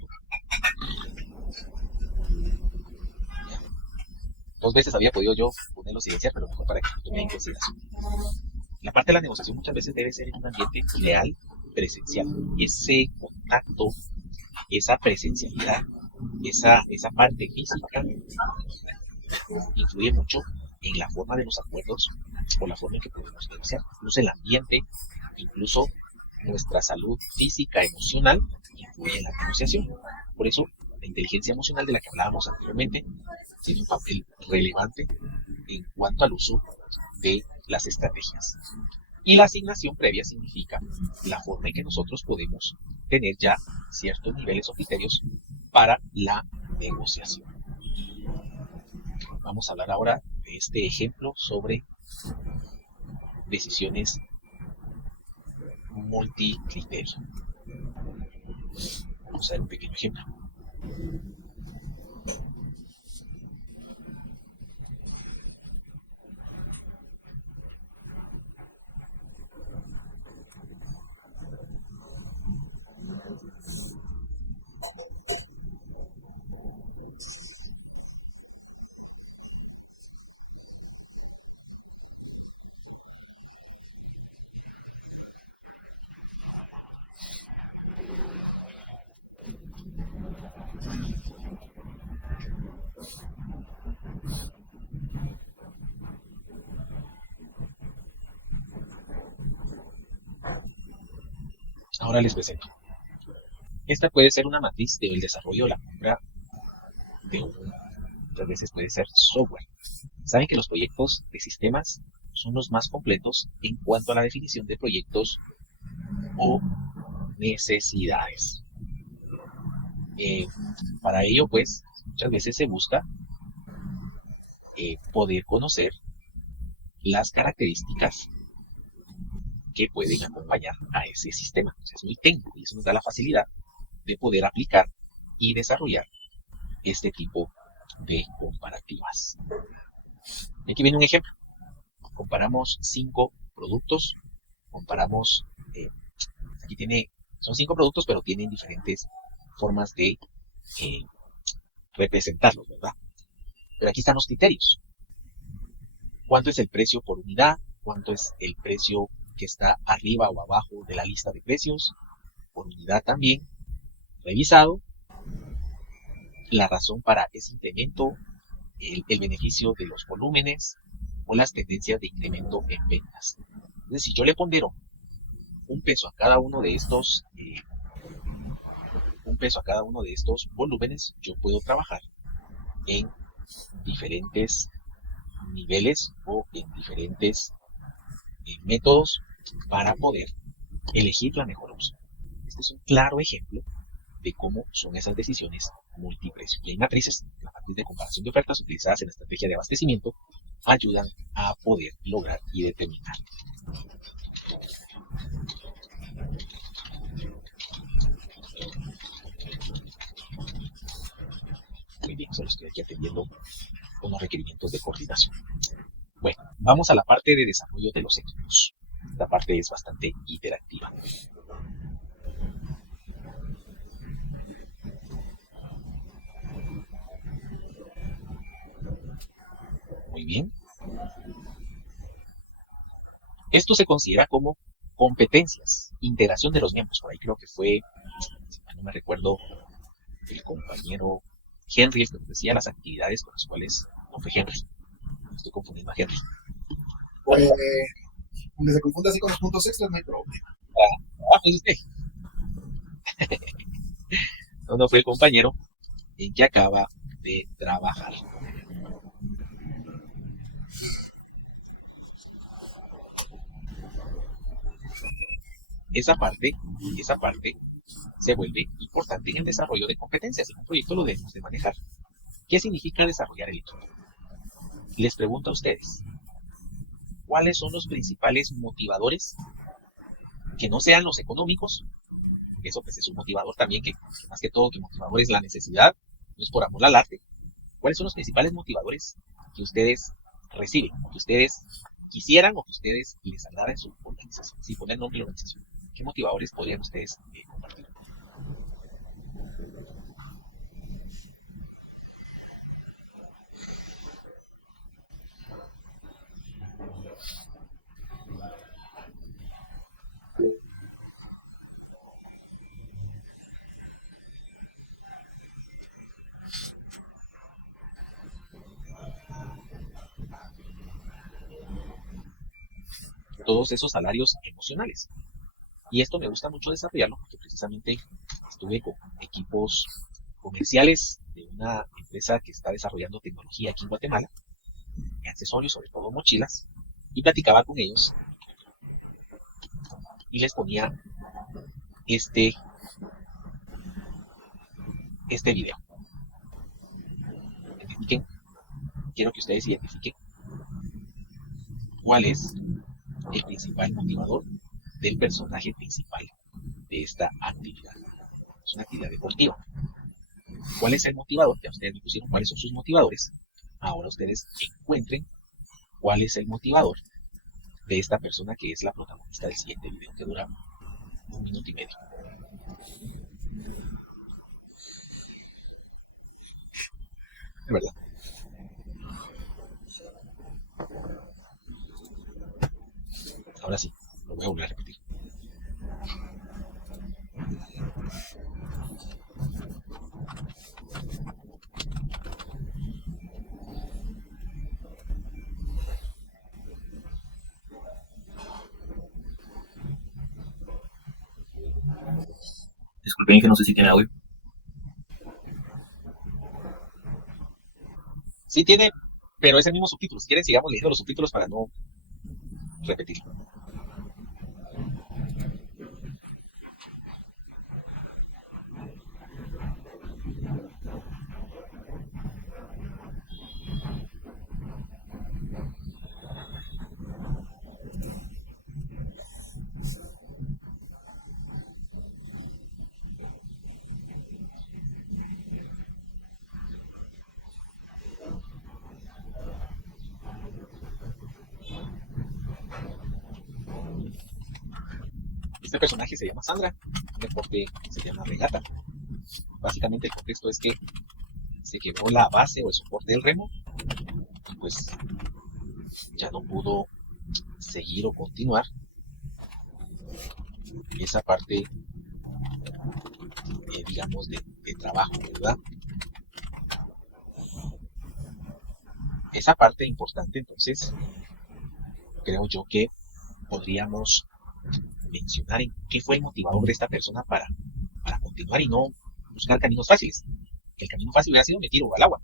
2 veces había podido yo ponerlo silenciar, pero mejor para que lo tomen en consideración. La parte de la negociación muchas veces debe ser en un ambiente ideal, presencial. Ese contacto, esa presencialidad, esa parte física influye mucho en la forma de los acuerdos o la forma en que podemos negociar. Incluso el ambiente, incluso nuestra salud física, emocional, influye en la negociación. Por eso, la inteligencia emocional de la que hablábamos anteriormente tiene un papel relevante en cuanto al uso de las estrategias. Y la asignación previa significa la forma en que nosotros podemos tener ya ciertos niveles o criterios para la negociación. Vamos a hablar ahora de este ejemplo sobre decisiones multicriterio. Vamos a ver un pequeño ejemplo. Ahora les presento. Esta puede ser una matriz del desarrollo de la compra de muchas veces puede ser software. Saben que los proyectos de sistemas son los más completos en cuanto a la definición de proyectos o necesidades. Para ello, pues, muchas veces se busca poder conocer las características que pueden acompañar a ese sistema. O sea, es muy técnico y eso nos da la facilidad de poder aplicar y desarrollar este tipo de comparativas. Aquí viene un ejemplo. Comparamos 5 productos. Comparamos, son 5 productos, pero tienen diferentes formas de representarlos, ¿verdad? Pero aquí están los criterios. ¿Cuánto es el precio por unidad? ¿Cuánto es el precio que está arriba o abajo de la lista de precios? Por unidad también. Revisado. La razón para ese incremento, el beneficio de los volúmenes o las tendencias de incremento en ventas. Es decir, yo le pondero $1 a cada uno de estos un peso a cada uno de estos volúmenes, yo puedo trabajar en diferentes niveles o en diferentes métodos para poder elegir la mejor opción. Este es un claro ejemplo de cómo son esas decisiones multiprecio. Y hay matrices, la matriz de comparación de ofertas utilizadas en la estrategia de abastecimiento, ayudan a poder lograr y determinar. Muy bien, solo estoy aquí atendiendo unos requerimientos de coordinación. Bueno, vamos a la parte de desarrollo de los equipos. Esta parte es bastante interactiva. Muy bien. Esto se considera como competencias, integración de los miembros. Por ahí creo que fue, si no me recuerdo, el compañero Henry el que nos decía las actividades con las cuales, no fue Henry, estoy confundiendo a Henry. Pues, donde se confunde así con los puntos extras, no hay problema. Pues usted. No fue el compañero en que acaba de trabajar. Esa parte se vuelve importante en el desarrollo de competencias. En un proyecto lo debemos de manejar. ¿Qué significa desarrollar el equipo? Les pregunto a ustedes, ¿cuáles son los principales motivadores que no sean los económicos? Porque eso pues es un motivador también que más que todo que motivador es la necesidad, no es por amor al arte. ¿Cuáles son los principales motivadores que ustedes reciben, que ustedes quisieran o que ustedes les agrada en su organización? Sin poner nombre a la organización. ¿Qué motivadores podrían ustedes compartir? Todos esos salarios emocionales. Y esto me gusta mucho desarrollarlo porque precisamente estuve con equipos comerciales de una empresa que está desarrollando tecnología aquí en Guatemala, accesorios, sobre todo mochilas, y platicaba con ellos y les ponía este video. Identifiquen, quiero que ustedes identifiquen cuál es el principal motivador del personaje principal de esta actividad. Es una actividad deportiva. ¿Cuál es el motivador? Ya ustedes me pusieron cuáles son sus motivadores. Ahora ustedes encuentren cuál es el motivador de esta persona que es la protagonista del siguiente video, que dura 1 minuto y medio. De verdad. Ahora sí, lo voy a volver a repetir. Disculpen que no sé si tiene audio. Sí tiene, pero es el mismo subtítulo. Si quieren, sigamos leyendo los subtítulos para no repetirlo. Este personaje se llama Sandra, un deporte se llama regata. Básicamente el contexto es que se quebró la base o el soporte del remo y pues ya no pudo seguir o continuar esa parte, digamos, de trabajo, ¿verdad? Esa parte importante, entonces, creo yo que podríamos mencionar en qué fue el motivador de esta persona para continuar y no buscar caminos fáciles. El camino fácil hubiera sido me tiro al agua,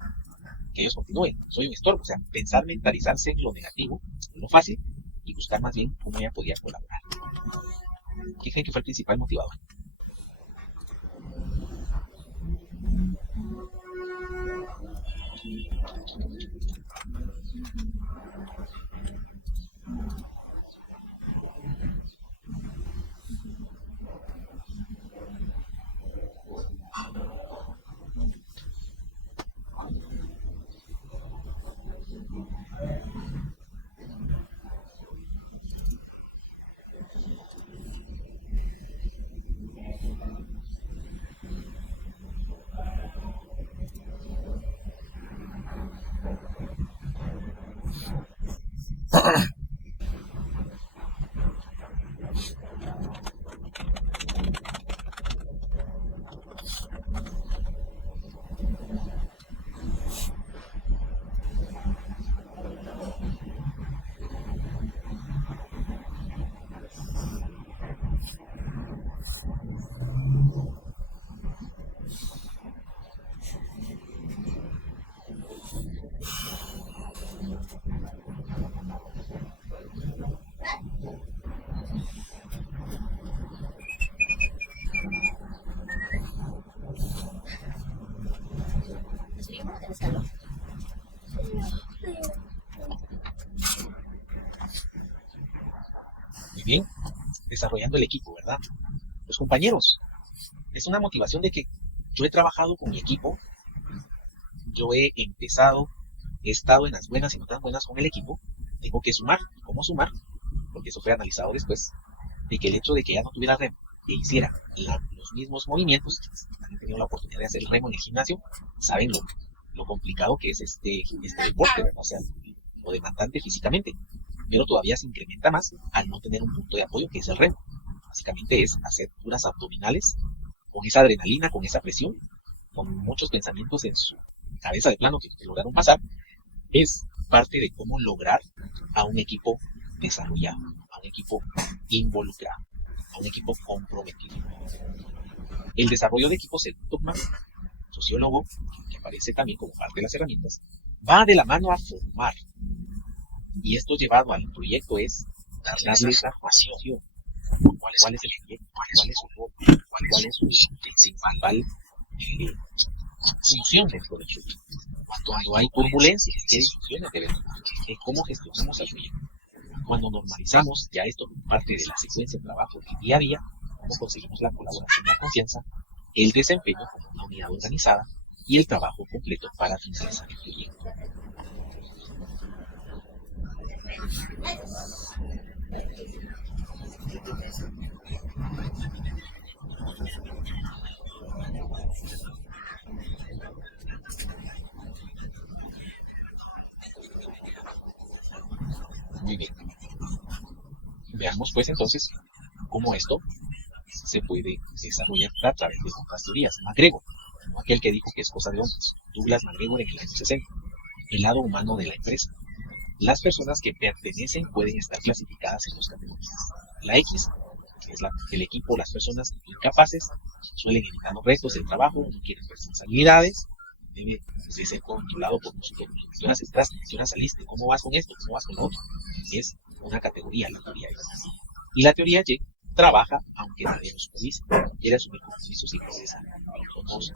que ellos continúen, soy un estorbo. O sea, pensar, mentalizarse en lo negativo, en lo fácil, y buscar más bien cómo ella podía colaborar. ¿Qué creen que fue el principal motivador? Muy bien, desarrollando el equipo, ¿verdad? Los compañeros, es una motivación de que yo he trabajado con mi equipo, yo he empezado, he estado en las buenas y no tan buenas con el equipo, tengo que sumar. ¿Cómo sumar? Porque eso fue analizado después, de que el hecho de que ya no tuviera remo e hiciera los mismos movimientos, quienes han tenido la oportunidad de hacer el remo en el gimnasio, saben lo complicado que es este deporte, ¿verdad? O sea, lo demandante físicamente, pero todavía se incrementa más al no tener un punto de apoyo que es el remo. Básicamente es hacer puras abdominales con esa adrenalina, con esa presión, con muchos pensamientos en su cabeza de plano que lograron pasar. Es parte de cómo lograr a un equipo desarrollado, a un equipo involucrado, a un equipo comprometido. El desarrollo de equipos, según Tuckman, sociólogo, que aparece también como parte de las herramientas, va de la mano a formar. Y esto llevado al proyecto es darle esa pasión. ¿Cuál es el proyecto? ¿Cuál es su rol? ¿Cuál es su principal función dentro del proyecto? Cuando hay turbulencias, ¿qué decisiones debemos tomar? ¿Cómo gestionamos el proyecto? Cuando normalizamos ya esto como parte de la secuencia de trabajo del día a día, cómo conseguimos la colaboración y la confianza, el desempeño como una unidad organizada y el trabajo completo para finalizar el proyecto. Muy bien. Veamos pues entonces cómo esto se puede desarrollar a través de otras teorías. MacGregor, no aquel que dijo que es cosa de hombres, Douglas MacGregor en el año 60. El lado humano de la empresa. Las personas que pertenecen pueden estar clasificadas en dos categorías. La X, que es el equipo, las personas incapaces, suelen evitar los retos del trabajo, no quieren responsabilidades, debe de ser controlado por nosotros. ¿Qué horas entraste? ¿Qué horas saliste? ¿Cómo vas con esto? ¿Cómo vas con lo otro? Es una categoría, la teoría X. Y la teoría Y trabaja aunque nadie lo supervise, quiere asumir compromisos y progresar. Son dos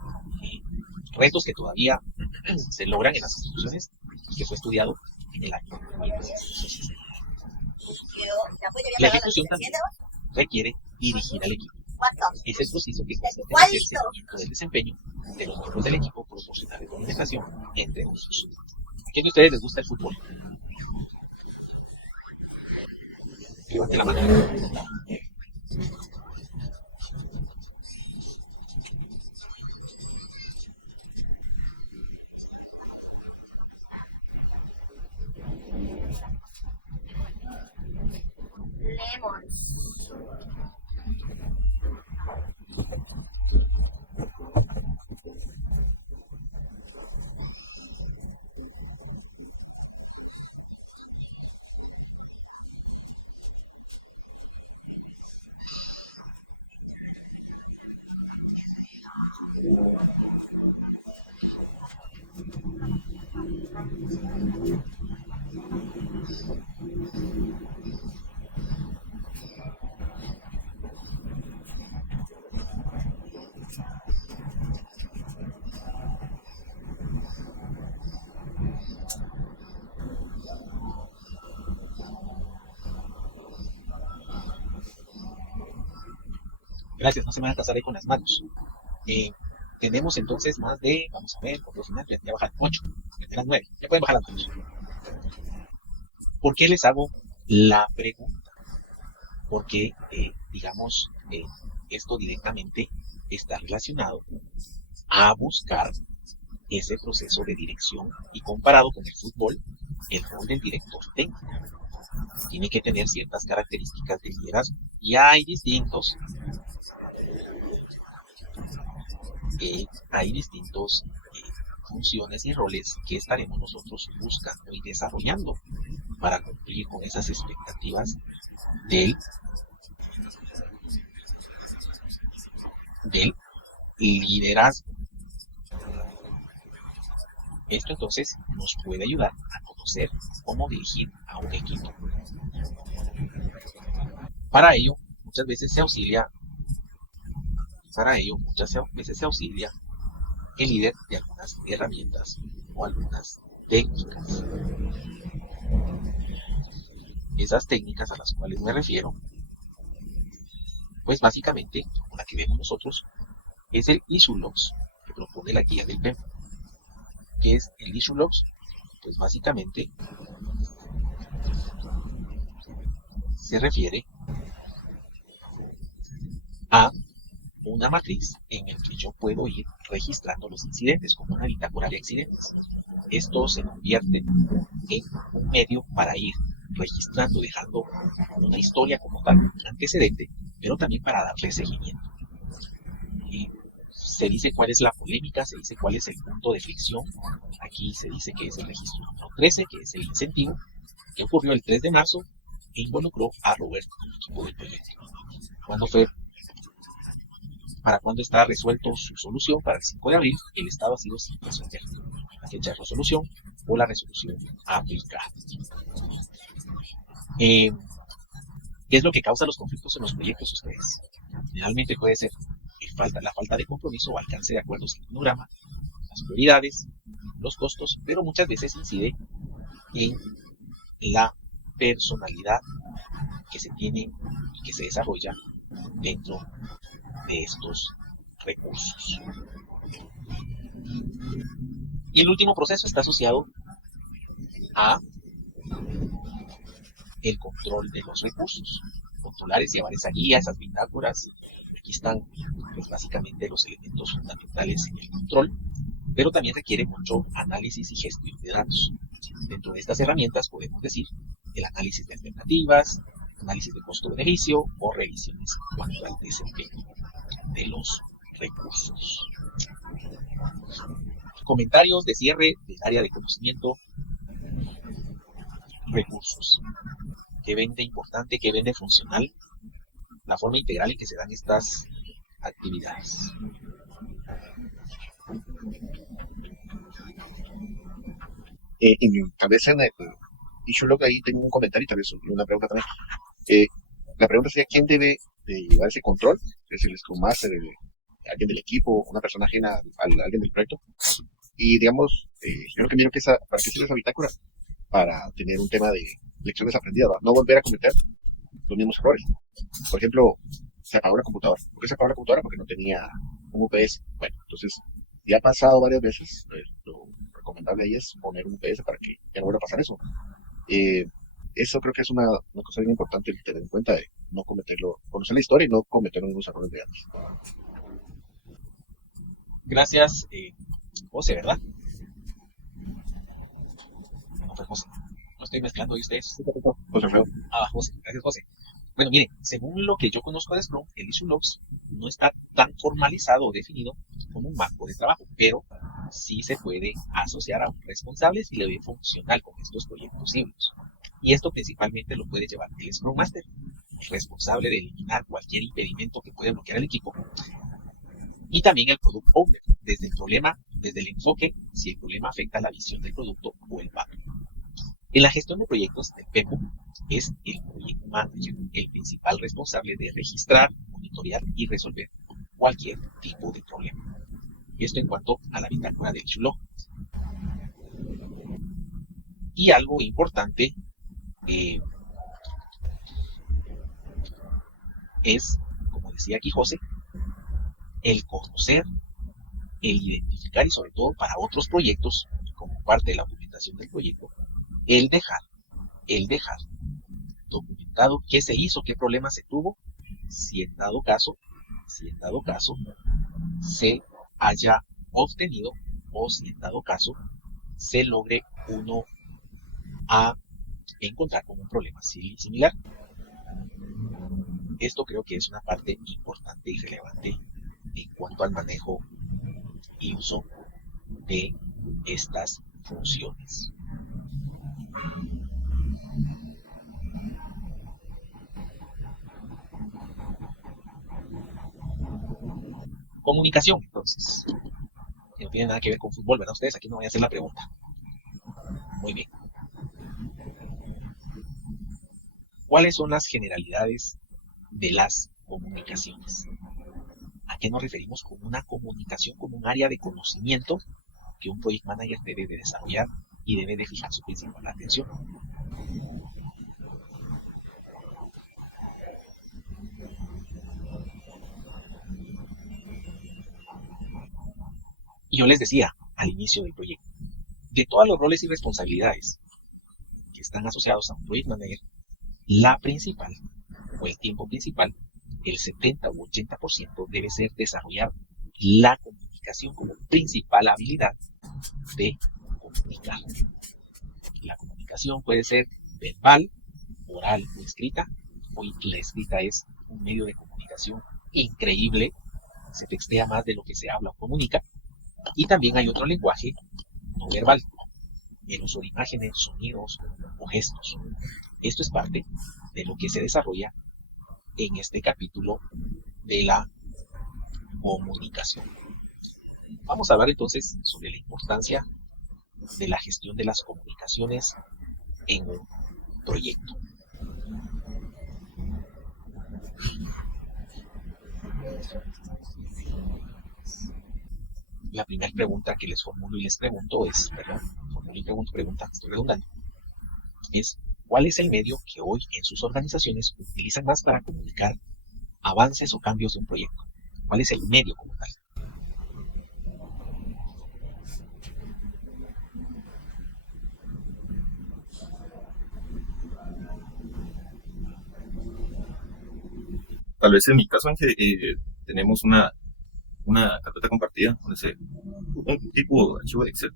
retos que todavía se logran en las instituciones y que fue estudiado en el año 1960. La ejecución también requiere dirigir al equipo. Es el proceso que consiste en hacer seguimiento del desempeño de los miembros del equipo, proporcionar retroalimentación, entre otros. ¿A quién de ustedes les gusta el fútbol? Levante la mano. Lemons. Gracias, no se me van a casar ahí con las manos. Tenemos entonces más de, vamos a ver, por lo final ya bajan 8, vendrán 9, ya pueden bajar las manos. ¿Por qué les hago la pregunta? Porque, digamos, esto directamente está relacionado a buscar ese proceso de dirección y comparado con el fútbol, el rol del director técnico tiene que tener ciertas características de liderazgo y hay distintos funciones y roles que estaremos nosotros buscando y desarrollando para cumplir con esas expectativas del liderazgo. Esto entonces nos puede ayudar a conocer cómo dirigir a un equipo. Para ello, muchas veces se auxilia el líder de algunas herramientas o algunas técnicas. Esas técnicas a las cuales me refiero, pues básicamente, la que vemos nosotros, es el Issue Logs que propone la guía del PEMP. ¿Qué es el Issue Logs? Pues básicamente se refiere a una matriz en el que yo puedo ir registrando los incidentes como una bitácora de accidentes. Esto se convierte en un medio para ir registrando, dejando una historia como tal, un antecedente, pero también para darle seguimiento. Se dice cuál es la polémica, se dice cuál es el punto de fricción. Aquí se dice que es el registro número 13, que es el incentivo, que ocurrió el 3 de marzo e involucró a Roberto, el equipo del proyecto. Para cuando está resuelto su solución, para el 5 de abril, el estado ha sido sin resolver. La fecha de resolución o la resolución aplicada. ¿Qué es lo que causa los conflictos en los proyectos ustedes? Generalmente puede ser la falta de compromiso o alcance de acuerdos en el cronograma, las prioridades, los costos, pero muchas veces incide en la personalidad que se tiene y que se desarrolla dentro de estos recursos. Y el último proceso está asociado a el control de los recursos. Controlar es llevar esa guía, esas bitácoras. Aquí están pues, básicamente los elementos fundamentales en el control, pero también requiere mucho análisis y gestión de datos. Dentro de estas herramientas podemos decir el análisis de alternativas, análisis de costo-beneficio o revisiones en cuanto al desempeño de los recursos. Comentarios de cierre del área de conocimiento. Recursos. ¿Qué ven de importante? ¿Qué ven de funcional? La forma integral en que se dan estas actividades. Tal vez en el issue log ahí tengo un comentario y tal vez una pregunta también. La pregunta sería: ¿quién debe de llevar ese control? ¿Es el Scrum Master, alguien del equipo, una persona ajena a alguien del proyecto? Y digamos, yo lo que miro que para qué sirve esa bitácora, para tener un tema de lecciones aprendidas, ¿va? No volver a cometer los mismos errores. Por ejemplo, se apagó la computadora. ¿Por qué se apagó la computadora? Porque no tenía un UPS. Bueno, entonces, ya ha pasado varias veces. Lo recomendable ahí es poner un UPS para que ya no vuelva a pasar eso. Eso creo que es una cosa bien importante el tener en cuenta, de no cometerlo, conocer la historia y no cometer los mismos errores de antes. Gracias, José, ¿verdad? No fue José. No estoy mezclando hoy ustedes. José Alfredo. José. Gracias, José. Bueno, miren, según lo que yo conozco de Scrum, el Issue Logs no está tan formalizado o definido como un marco de trabajo, pero sí se puede asociar a un responsable si le ve funcional con estos proyectos híbridos. Y esto principalmente lo puede llevar el Scrum Master, responsable de eliminar cualquier impedimento que puede bloquear al equipo. Y también el Product Owner, desde el enfoque, si el problema afecta a la visión del producto o el patrón. En la gestión de proyectos, el PEMO es el Project Manager, el principal responsable de registrar, monitorear y resolver cualquier tipo de problema. Esto en cuanto a la bitácora del Issue Log. Y algo importante es, como decía aquí José, el conocer, el identificar y sobre todo para otros proyectos, como parte de la documentación del proyecto, el dejar documentado qué se hizo, qué problemas se tuvo, si en dado caso se haya obtenido o si en dado caso se logre uno a encontrar con un problema similar. Esto creo que es una parte importante y relevante en cuanto al manejo y uso de estas funciones. Comunicación, entonces. Que no tiene nada que ver con fútbol, ¿verdad? Ustedes aquí no voy a hacer la pregunta. Muy bien. ¿Cuáles son las generalidades de las comunicaciones? ¿A qué nos referimos con una comunicación, como un área de conocimiento que un project manager debe de desarrollar y debe de fijar su principal atención? Y yo les decía al inicio del proyecto, de todos los roles y responsabilidades que están asociados a un project manager, la principal o el tiempo principal, el 70 u 80% debe ser desarrollar la comunicación como principal habilidad de comunicar. La comunicación puede ser verbal, oral o escrita. Hoy la escrita es un medio de comunicación increíble, se textea más de lo que se habla o comunica. Y también hay otro lenguaje no verbal, el uso de imágenes, sonidos o gestos. Esto es parte de lo que se desarrolla en este capítulo de la comunicación. Vamos a hablar entonces sobre la importancia de la gestión de las comunicaciones en un proyecto. La primera pregunta que les formulo y les pregunto es, estoy redundando, es ¿cuál es el medio que hoy en sus organizaciones utilizan más para comunicar avances o cambios de un proyecto? ¿Cuál es el medio como tal? Tal vez en mi caso, Ángel, tenemos una carpeta compartida, un tipo de archivo de Excel,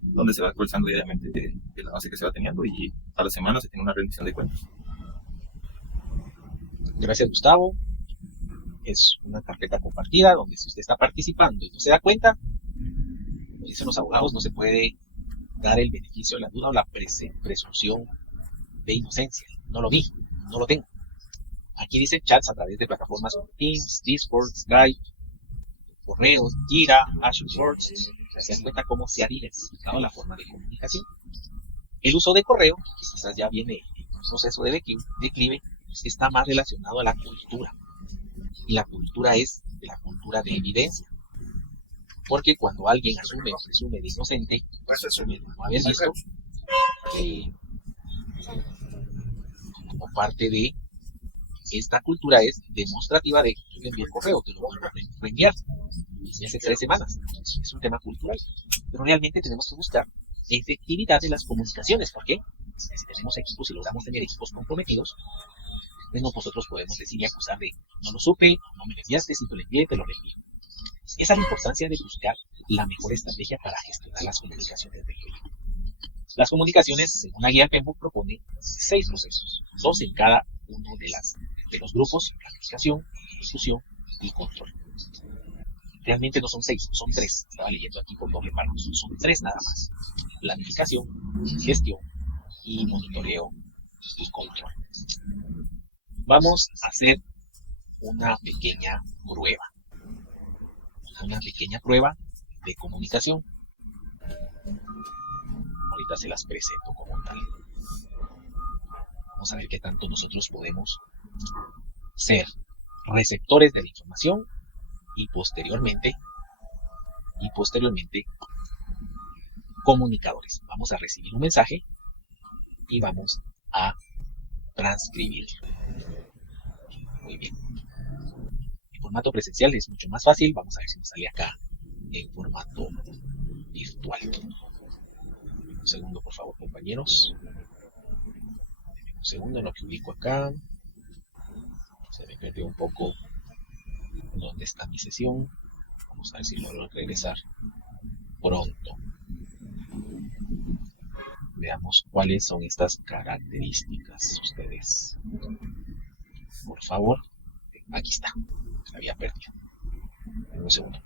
donde se va actualizando diariamente el avance que se va teniendo y a la semana se tiene una rendición de cuentas. Gracias, Gustavo. Es una carpeta compartida donde si usted está participando y no se da cuenta, como dicen los abogados, no se puede dar el beneficio de la duda o la presunción de inocencia. No lo vi, no lo tengo. Aquí dice chats a través de plataformas como Teams, Discord, Skype, correos, Jira, Azure Words. Se dan cuenta cómo se ha diversificado la forma de comunicación. El uso de correo, que quizás ya viene en un proceso de declive, está más relacionado a la cultura. Y la cultura es la cultura de evidencia. Porque cuando alguien asume o presume de inocente, presume de no haber visto, como parte de esta cultura es demostrativa de que yo le envié el correo, te lo vuelvo a reenviar. Y hace 3 semanas. Es un tema cultural. Pero realmente tenemos que buscar efectividad de las comunicaciones. ¿Por qué? Si tenemos equipos y logramos tener equipos comprometidos, pues nosotros podemos decir y acusar de no lo supe, no me lo enviaste, si te lo envié, te lo reenvío. Esa es la importancia de buscar la mejor estrategia para gestionar las comunicaciones del proyecto. Las comunicaciones, según la guía PMBOK, propone 6 procesos, 2 en cada uno de los grupos: planificación, discusión y control. Realmente no son 6, son 3. Estaba leyendo aquí por doble párrafo. Son 3 nada más: planificación, gestión y monitoreo y control. Vamos a hacer una pequeña prueba de comunicación. Ahorita se las presento como tal. Vamos a ver qué tanto nosotros podemos ser receptores de la información y posteriormente comunicadores. Vamos a recibir un mensaje y vamos a transcribirlo. Muy bien. formato presencial es mucho más fácil. Vamos a ver si nos sale acá en formato virtual. Un segundo, por favor, compañeros. Un segundo en lo que ubico acá. Se me perdió un poco dónde está mi sesión. Vamos a ver si logro regresar pronto. Veamos cuáles son estas características. Ustedes, por favor. Aquí está. Se había perdido. En un segundo.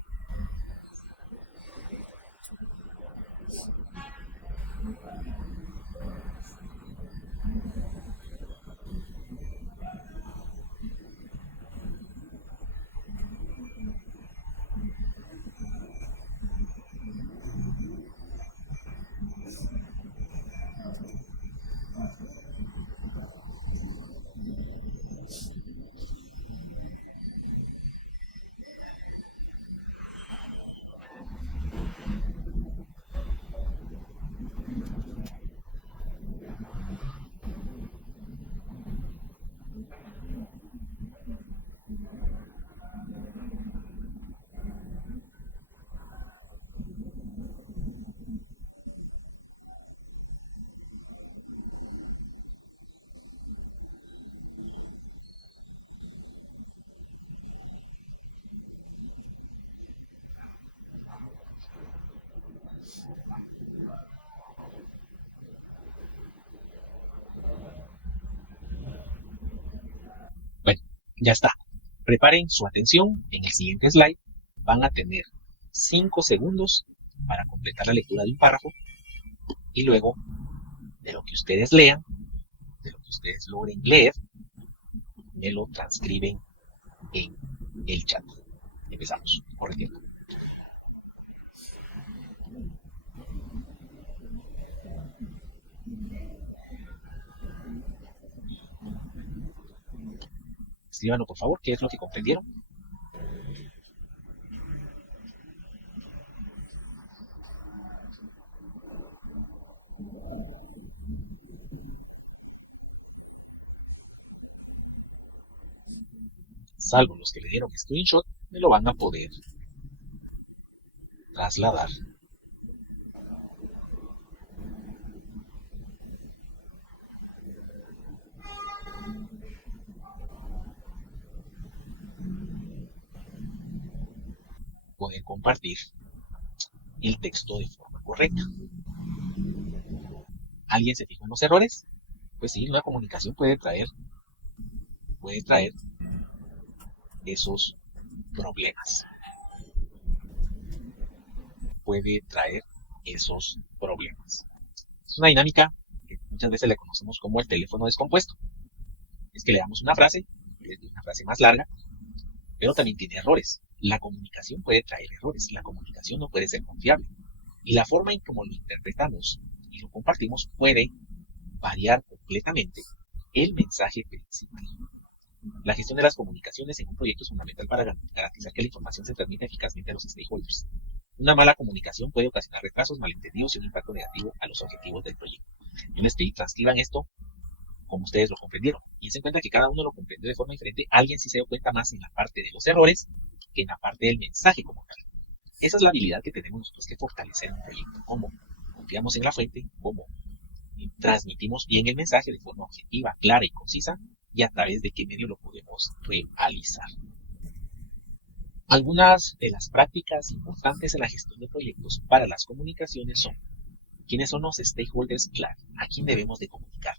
Bueno, ya está. Preparen su atención. En el siguiente slide van a tener 5 segundos para completar la lectura de un párrafo y luego de lo que ustedes lean, de lo que ustedes logren leer, me lo transcriben en el chat. Empezamos. Corre tiempo. Escríbanos, por favor, qué es lo que comprendieron. Salvo los que le dieron screenshot, me lo van a poder trasladar. Poder compartir el texto de forma correcta. ¿Alguien se fijó en los errores? Pues sí, una comunicación puede traer esos problemas. Es una dinámica que muchas veces le conocemos como el teléfono descompuesto. Es que le damos una frase más larga, pero también tiene errores. La comunicación puede traer errores, la comunicación no puede ser confiable. Y la forma en cómo lo interpretamos y lo compartimos puede variar completamente el mensaje principal. La gestión de las comunicaciones en un proyecto es fundamental para garantizar que la información se transmita eficazmente a los stakeholders. Una mala comunicación puede ocasionar retrasos, malentendidos y un impacto negativo a los objetivos del proyecto. Yo les pedí transcriban esto como ustedes lo comprendieron. Y se cuenta que cada uno lo comprendió de forma diferente. Alguien sí se dio cuenta más en la parte de los errores que en la parte del mensaje como tal. Esa es la habilidad que tenemos nosotros que fortalecer en un proyecto. Cómo confiamos en la fuente, cómo transmitimos bien el mensaje de forma objetiva, clara y concisa, y a través de qué medio lo podemos realizar. Algunas de las prácticas importantes en la gestión de proyectos para las comunicaciones son: ¿quiénes son los stakeholders clave? ¿A quién debemos de comunicar?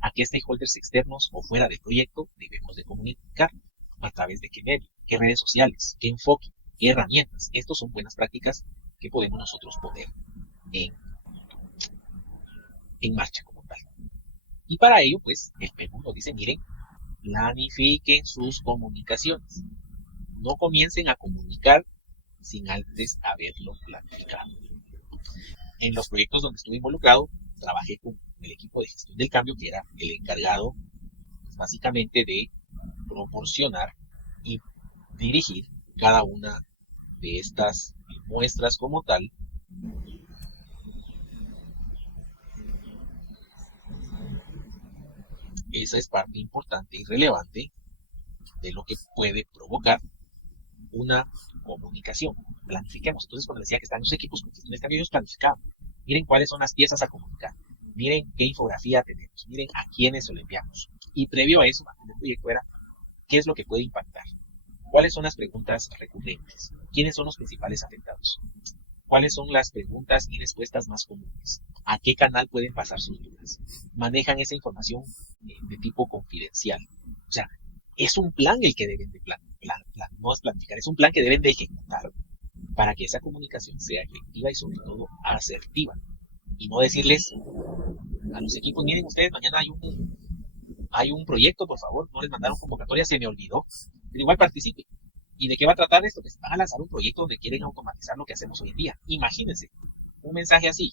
¿A qué stakeholders externos o fuera del proyecto debemos de comunicar? ¿A través de qué medio? ¿Qué redes sociales? ¿Qué enfoque? ¿Qué herramientas? Estas son buenas prácticas que podemos nosotros poner en marcha como tal. Y para ello, pues, el Perú nos dice: miren, planifiquen sus comunicaciones. No comiencen a comunicar sin antes haberlo planificado. En los proyectos donde estuve involucrado, trabajé con el equipo de gestión del cambio, que era el encargado, pues, básicamente de proporcionar y dirigir cada una de estas muestras como tal. Esa es parte importante y relevante de lo que puede provocar una comunicación. Planifiquemos. Entonces, cuando les decía que están los equipos con gestiones de cambio, ellos planificaban. Miren cuáles son las piezas a comunicar. Miren qué infografía tenemos. Miren a quiénes se lo enviamos. Y previo a eso, antes del proyecto era qué es lo que puede impactar. ¿Cuáles son las preguntas recurrentes? ¿Quiénes son los principales afectados? ¿Cuáles son las preguntas y respuestas más comunes? ¿A qué canal pueden pasar sus dudas? Manejan esa información de tipo confidencial. O sea, es un plan el que deben de no es planificar, es un plan que deben de ejecutar para que esa comunicación sea efectiva y sobre todo asertiva. Y no decirles a los equipos, miren ustedes, mañana hay un proyecto, por favor, no les mandaron convocatoria, se me olvidó, pero igual participe. ¿Y de qué va a tratar esto? Que van a lanzar un proyecto donde quieren automatizar lo que hacemos hoy en día. Imagínense, un mensaje así,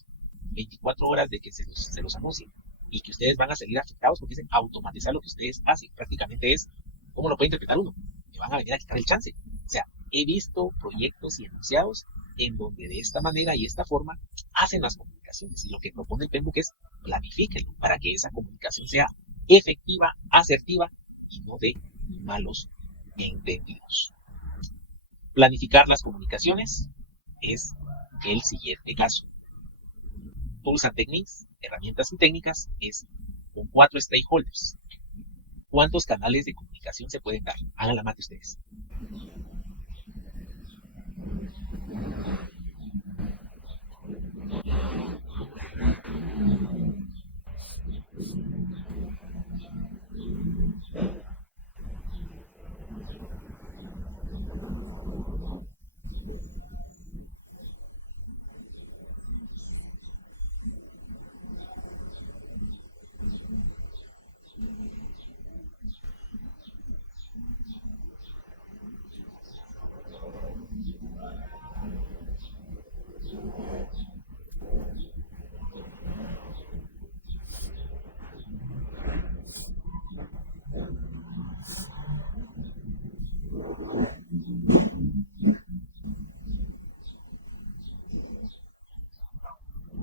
24 horas de que se los anuncien y que ustedes van a salir afectados porque dicen automatizar lo que ustedes hacen. Prácticamente es, ¿cómo lo puede interpretar uno? Me van a venir a quitar el chance. O sea, he visto proyectos y enunciados en donde de esta manera y esta forma hacen las comunicaciones. Y lo que propone el PMBOK es planifíquenlo para que esa comunicación sea efectiva, asertiva y no de malos entendidos. Planificar las comunicaciones es el siguiente caso. Tools and Techniques, herramientas y técnicas, es con 4 stakeholders. ¿Cuántos canales de comunicación se pueden dar? Hagan la mate ustedes.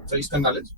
¿6 canales?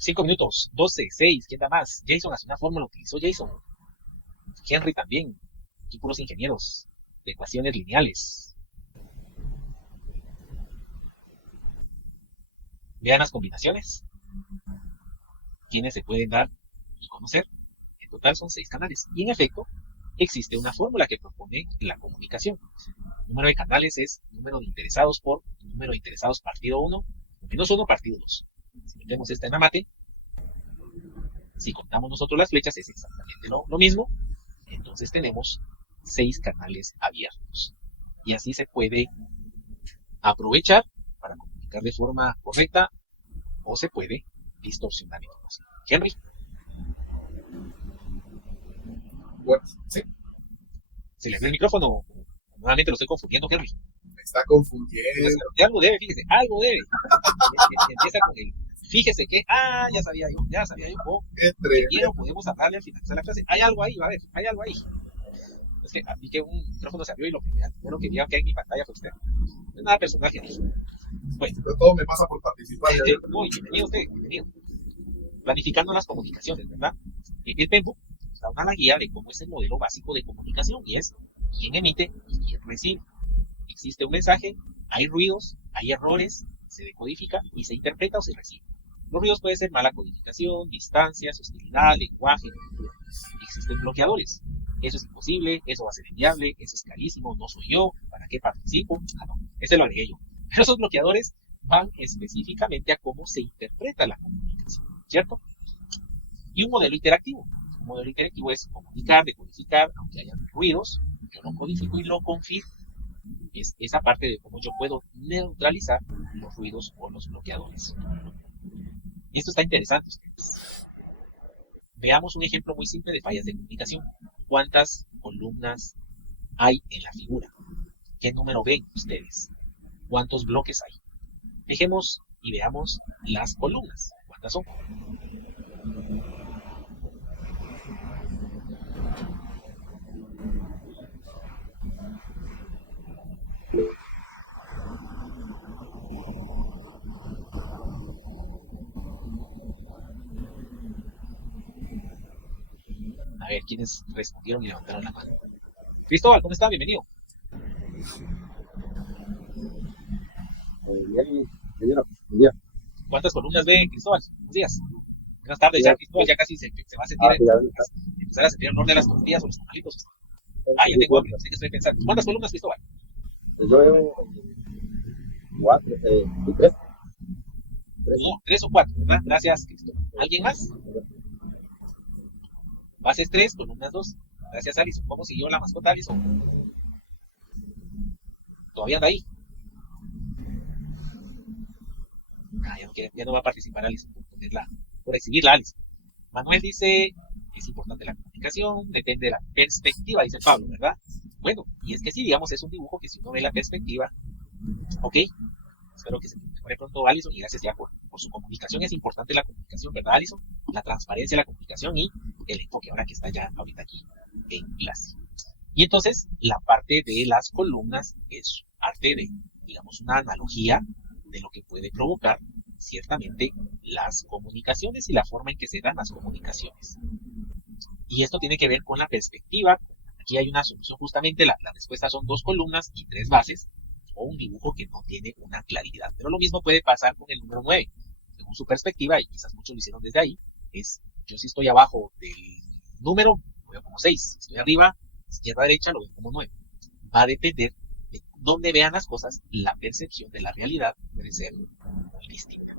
5 minutos, 12, 6, ¿quién da más? Jason hace una fórmula, utilizó Jason. Henry también. Aquí puros ingenieros de ecuaciones lineales. Vean las combinaciones. ¿Quiénes se pueden dar y conocer? En total son 6 canales. Y en efecto, existe una fórmula que propone la comunicación. El número de canales es número de interesados por número de interesados partido 1, menos 1 partido 2. Si metemos esta en la mate, si contamos nosotros las flechas es exactamente lo mismo. Entonces tenemos 6 canales abiertos. Y así se puede aprovechar para comunicar de forma correcta o se puede distorsionar información. Henry. Bueno, sí, ¿Se le abrió el micrófono? Nuevamente lo estoy confundiendo, Henry. me está confundiendo. Algo debe, fíjese, algo debe. Empieza con el fíjese que, ya sabía yo, Qué Bien, tremendo. podemos hablarle al finalizar la clase. Hay algo ahí, a ver, hay algo ahí. Es que vi que un micrófono se abrió y lo primero que vi que hay en mi pantalla fue usted. No es nada personal, Henry. Bueno, Pero todo me pasa por participar. Ya. uy, bienvenido usted, bienvenido. Planificando las comunicaciones, ¿verdad? El PEMBOK da una guía de cómo es el modelo básico de comunicación y es quién emite y quién recibe. Existe un mensaje, hay ruidos, hay errores, se decodifica y se interpreta o se recibe. Los ruidos pueden ser mala codificación, distancias, hostilidad, lenguaje. Existen bloqueadores. Eso es imposible, eso va a ser inviable, eso es carísimo, no soy yo, ¿para qué participo? No, ese lo agregué yo. Pero esos bloqueadores van específicamente a cómo se interpreta la comunicación, ¿cierto? Y un modelo interactivo. Un modelo interactivo es comunicar, decodificar, aunque haya ruidos, yo lo codifico y lo confirmo. Es esa parte de cómo yo puedo neutralizar los ruidos o los bloqueadores. Y esto está interesante, ustedes. Veamos un ejemplo muy simple de fallas de comunicación. ¿Cuántas columnas hay en la figura? ¿Qué número ven ustedes? ¿Cuántos bloques hay? Dejemos y veamos las columnas. ¿Cuántas son? A ver, ¿quiénes respondieron y levantaron la mano? Cristóbal, ¿cómo está? Bienvenido. Bien. ¿Cuántas columnas ve, Cristóbal? Buenos días. Buenas tardes, ya Cristóbal ya casi se va a sentir empezar a sentir el olor de las tortillas o los tamalitos. Ya tengo hambre, no sé qué estoy pensando. ¿Cuántas columnas, Cristóbal? Yo veo 4, 3. No, 3 o 4, ¿verdad? Gracias, Cristóbal. ¿Alguien más? Bases 3, columnas 2. Gracias, Alison. ¿Cómo siguió la mascota, Alison? ¿Todavía anda ahí? Ya no va a participar Alison por exhibirla, Alison. Manuel dice, es importante la comunicación, depende de la perspectiva, dice Pablo, ¿verdad? Bueno, y es que si digamos es un dibujo que si uno ve la perspectiva, ok, espero que se mejore pronto Alison y gracias ya por su comunicación. Es importante la comunicación, ¿verdad, Alison? La transparencia de la comunicación y el enfoque ahora que está ya ahorita aquí en clase. Y entonces la parte de las columnas es parte de, digamos, una analogía de lo que puede provocar ciertamente las comunicaciones y la forma en que se dan las comunicaciones. Y esto tiene que ver con la perspectiva. Aquí hay una solución justamente, la respuesta son 2 columnas y 3 bases, o un dibujo que no tiene una claridad. Pero lo mismo puede pasar con el número 9. Según su perspectiva, y quizás muchos lo hicieron desde ahí, es, yo si estoy abajo del número, lo veo como 6. Si estoy arriba, izquierda a derecha, lo veo como 9. Va a depender de dónde vean las cosas, la percepción de la realidad puede ser muy distinta.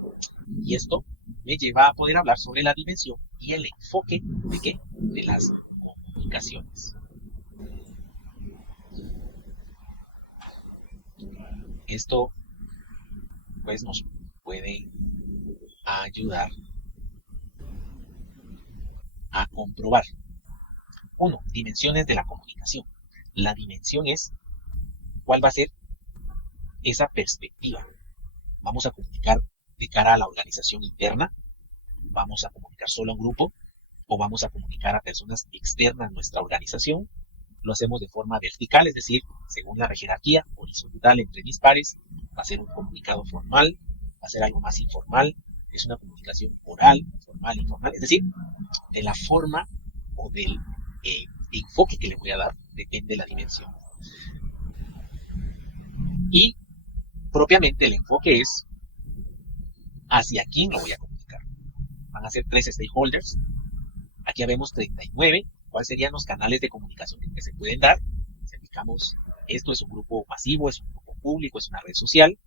Y esto me lleva a poder hablar sobre la dimensión y el enfoque de ¿qué? De las comunicaciones. Esto pues nos puede ayudar a comprobar. 1. Dimensiones de la comunicación. La dimensión es cuál va a ser esa perspectiva. Vamos a comunicar de cara a la organización interna, vamos a comunicar solo a un grupo o vamos a comunicar a personas externas a nuestra organización. Lo hacemos de forma vertical, es decir, según la jerarquía, horizontal entre mis pares, va a ser un comunicado formal, va a ser algo más informal, es una comunicación oral, formal, informal, es decir, de la forma o del enfoque que le voy a dar depende de la dimensión. Y propiamente el enfoque es hacia quién lo voy a comunicar. Van a ser 3 stakeholders. Aquí vemos 39. ¿Cuáles serían los canales de comunicación que se pueden dar? Si aplicamos esto, es un grupo masivo, es un grupo público, es una red social.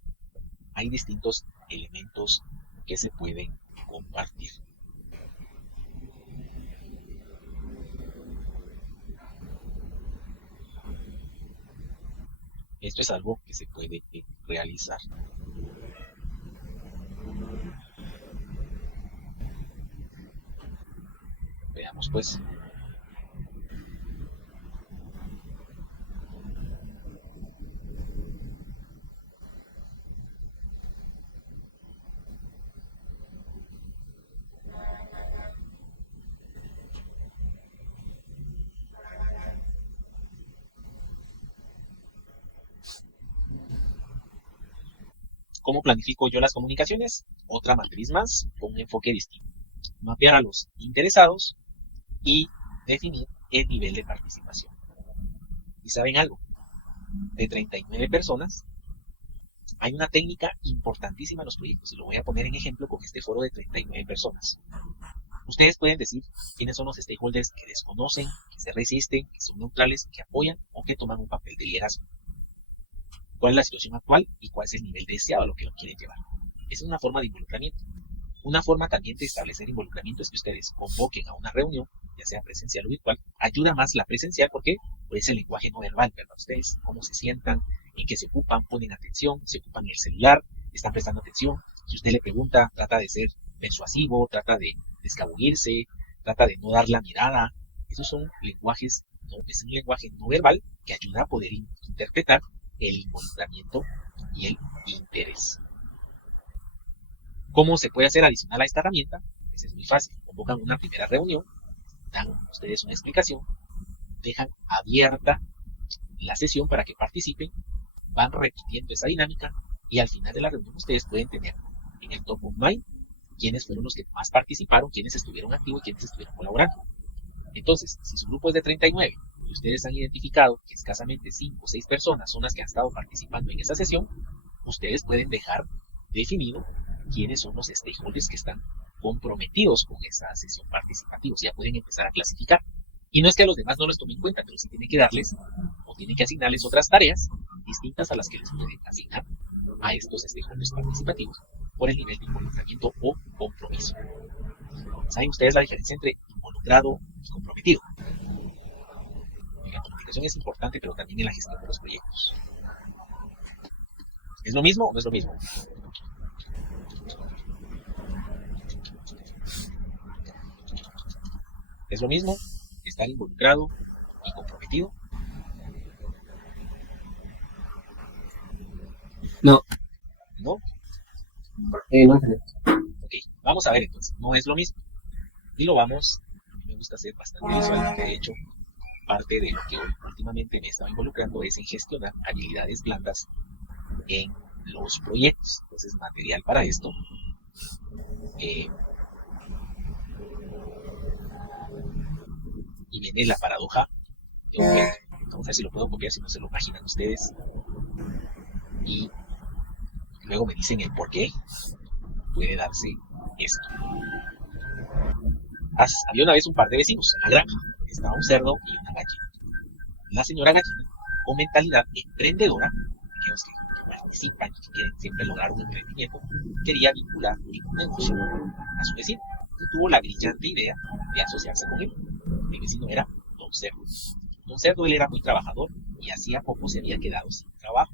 Hay distintos elementos que se pueden compartir. Esto es algo que se puede realizar. Veamos pues. ¿Cómo planifico yo las comunicaciones? Otra matriz más con un enfoque distinto. Mapear a los interesados y definir el nivel de participación. ¿Y saben algo? De 39 personas, hay una técnica importantísima en los proyectos y lo voy a poner en ejemplo con este foro de 39 personas. Ustedes pueden decir quiénes son los stakeholders que desconocen, que se resisten, que son neutrales, que apoyan o que toman un papel de liderazgo. ¿Cuál es la situación actual y cuál es el nivel deseado a lo que lo quieren llevar? Esa es una forma de involucramiento. Una forma también de establecer involucramiento es que ustedes convoquen a una reunión, ya sea presencial o virtual. Ayuda más la presencial porque es el lenguaje no verbal, ¿verdad? Ustedes cómo se sientan, en qué se ocupan, ponen atención, se ocupan el celular, están prestando atención. Si usted le pregunta, trata de ser persuasivo, trata de escabullirse, trata de no dar la mirada. Esos son lenguajes, es un lenguaje no verbal que ayuda a poder interpretar el involucramiento y el interés. ¿Cómo se puede hacer adicional a esta herramienta? Pues es muy fácil. Convocan una primera reunión, dan ustedes una explicación, dejan abierta la sesión para que participen, van repitiendo esa dinámica y al final de la reunión ustedes pueden tener en el top of mind quiénes fueron los que más participaron, quiénes estuvieron activos y quiénes estuvieron colaborando. Entonces, si su grupo es de 39 y ustedes han identificado que escasamente 5 o 6 personas son las que han estado participando en esa sesión, ustedes pueden dejar definido quiénes son los stakeholders que están comprometidos con esa sesión participativa. Ya pueden empezar a clasificar. Y no es que a los demás no les tomen en cuenta, pero sí tienen que darles o tienen que asignarles otras tareas distintas a las que les pueden asignar a estos stakeholders participativos por el nivel de involucramiento o compromiso. ¿Saben ustedes la diferencia entre involucrado y comprometido? La comunicación es importante, pero también en la gestión de los proyectos. ¿Es lo mismo o no es lo mismo? ¿Es lo mismo estar involucrado y comprometido? No. ¿No? No. Ok, vamos a ver entonces. No es lo mismo. Y lo vamos, me gusta hacer bastante visual. De hecho, parte de lo que últimamente me he estado involucrando es en gestionar habilidades blandas en los proyectos. Entonces, material para esto. Y viene la paradoja de un cuento. Vamos a ver si lo puedo copiar, si no se lo imaginan ustedes. Y luego me dicen el por qué puede darse esto. Había una vez un par de vecinos en la granja. Estaba un cerdo y una gallina. La señora gallina, con mentalidad emprendedora, aquellos que participan y que quieren siempre lograr un emprendimiento, quería vincular un negocio a su vecino y tuvo la brillante idea de asociarse con él. El vecino era Don Cerdo. Don Cerdo, él era muy trabajador y hacía poco se había quedado sin trabajo.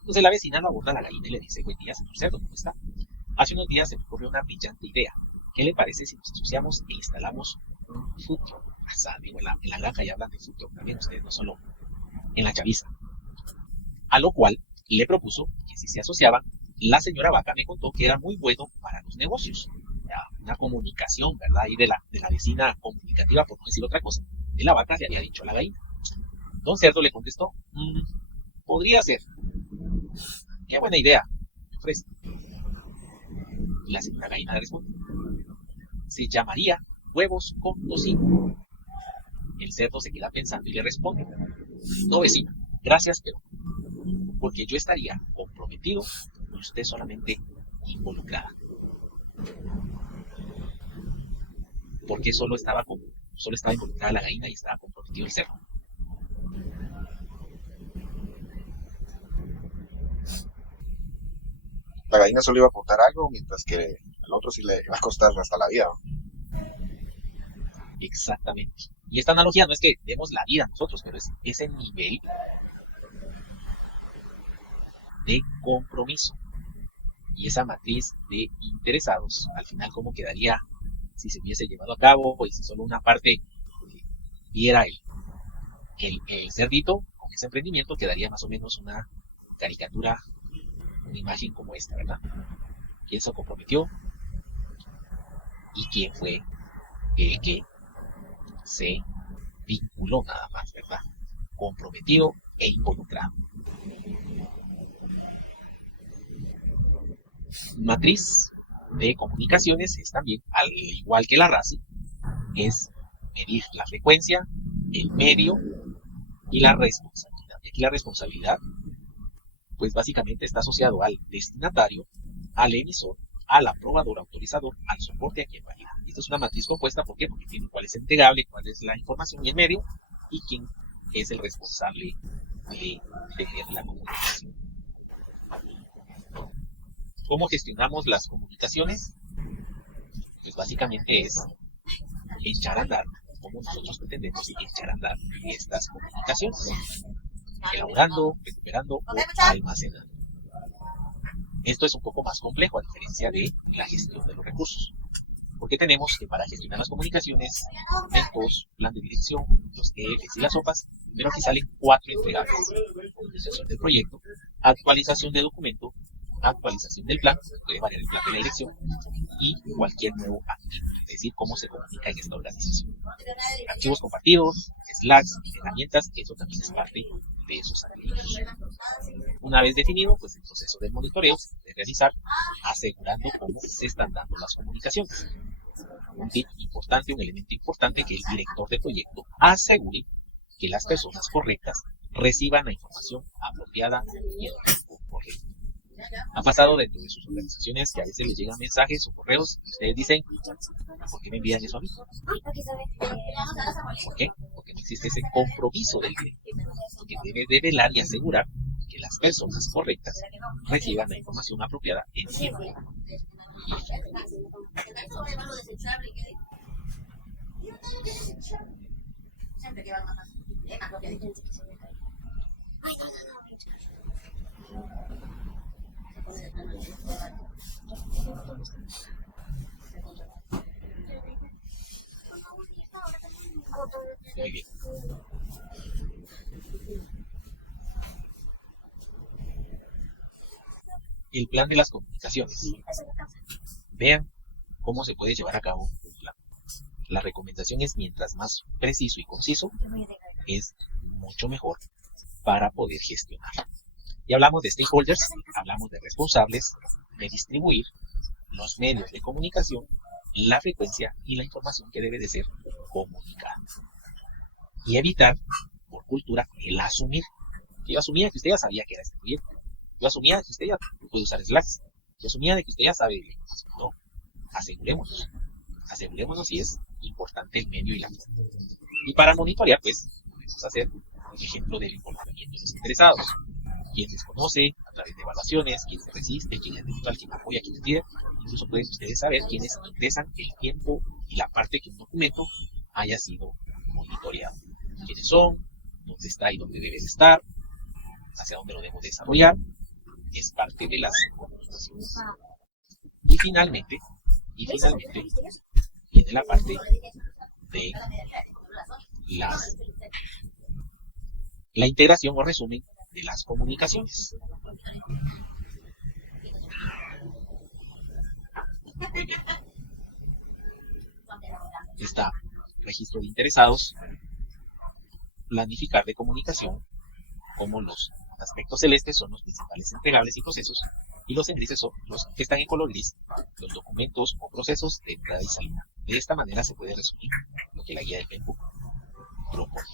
Entonces la vecina lo aborda a la gallina y le dice: buen día, señor Cerdo, ¿cómo está? Hace unos días se me ocurrió una brillante idea. ¿Qué le parece si nos asociamos e instalamos un food truck? Digo, en la granja ya hablan de food truck también, ustedes no solo en la chaviza. A lo cual le propuso que si se asociaban, la señora vaca me contó que era muy bueno para los negocios. Una comunicación, ¿verdad? Y de la vecina comunicativa, por no decir otra cosa. De la vaca le había dicho a la gallina. Don Cerdo le contestó: podría ser. Qué buena idea, me ofrece. Y la segunda gallina le responde: se llamaría huevos con tocino. El cerdo se queda pensando y le responde: no, vecina, gracias, pero porque yo estaría comprometido y usted solamente involucrada. Porque solo estaba involucrada la gallina y estaba comprometido el cerdo. La gallina solo iba a aportar algo, mientras que al otro sí le iba a costar hasta la vida, ¿no? Exactamente. Y esta analogía no es que demos la vida a nosotros, pero es ese nivel de compromiso y esa matriz de interesados. Al final, ¿cómo quedaría si se hubiese llevado a cabo y si solo una parte viera el cerdito con ese emprendimiento? Quedaría más o menos una caricatura, una imagen como esta, ¿verdad? ¿Quién se comprometió y quién fue el que se vinculó nada más, ¿verdad? Comprometido e involucrado. Matriz de comunicaciones es también, al igual que la RACI, es medir la frecuencia, el medio y la responsabilidad. Y aquí la responsabilidad, pues básicamente está asociado al destinatario, al emisor, al aprobador, autorizador, al soporte, a quien valida. Esto es una matriz compuesta, ¿por qué? Porque tiene cuál es el entregable, cuál es la información y el medio, y quién es el responsable de tener la comunicación. ¿Cómo gestionamos las comunicaciones? Pues básicamente es echar a andar, como nosotros pretendemos echar a andar estas comunicaciones, elaborando, recuperando o almacenando. Esto es un poco más complejo a diferencia de la gestión de los recursos, porque tenemos que para gestionar las comunicaciones, documentos, plan de dirección, los EFs y las OPAs, pero aquí salen 4 entregables: organización del proyecto, actualización de documento, actualización del plan, puede variar el plan de la dirección, y cualquier nuevo activo, es decir, cómo se comunica en esta organización. Archivos compartidos, Slacks, herramientas, eso también es parte de esos activos. Una vez definido, pues el proceso del monitoreo se puede realizar asegurando cómo se están dando las comunicaciones. Un tip importante, un elemento importante, que el director de proyecto asegure que las personas correctas reciban la información apropiada y en el tiempo correcto. Ha pasado dentro de sus organizaciones que a veces les llegan mensajes o correos y ustedes dicen: ¿por qué me envían eso a mí? ¿Por qué? Porque no existe ese compromiso del director, que debe velar y asegurar que las personas correctas reciban la información apropiada en tiempo. Ay, no. Muy bien. El plan de las comunicaciones. Vean cómo se puede llevar a cabo un plan. La recomendación es: mientras más preciso y conciso, es mucho mejor para poder gestionar. Y hablamos de stakeholders, hablamos de responsables, de distribuir los medios de comunicación, la frecuencia y la información que debe de ser comunicada. Y evitar, por cultura, el asumir. Yo asumía que usted ya sabía que era este proyecto. Yo asumía que usted ya puede usar Slacks. Yo asumía de que usted ya sabe de la información. No, asegurémonos si es importante el medio y la frecuencia. Y para monitorear, pues, podemos hacer un ejemplo del involucramiento de los interesados. Quién desconoce a través de evaluaciones, quién se resiste, quién es virtual, quién apoya, quién pide. Incluso pueden ustedes saber quiénes ingresan el tiempo y la parte que un documento haya sido monitoreado. Quiénes son, dónde está y dónde debe de estar, hacia dónde lo debemos desarrollar. Es parte de las comunicaciones. Y finalmente, viene la parte de la integración o resumen de las comunicaciones. Muy bien. Está registro de interesados, planificar de comunicación, como los aspectos celestes son los principales entregables y procesos, Y los en grises son los que están en color gris, los documentos o procesos de entrada y salida. De esta manera se puede resumir lo que la guía del PENPUC propone.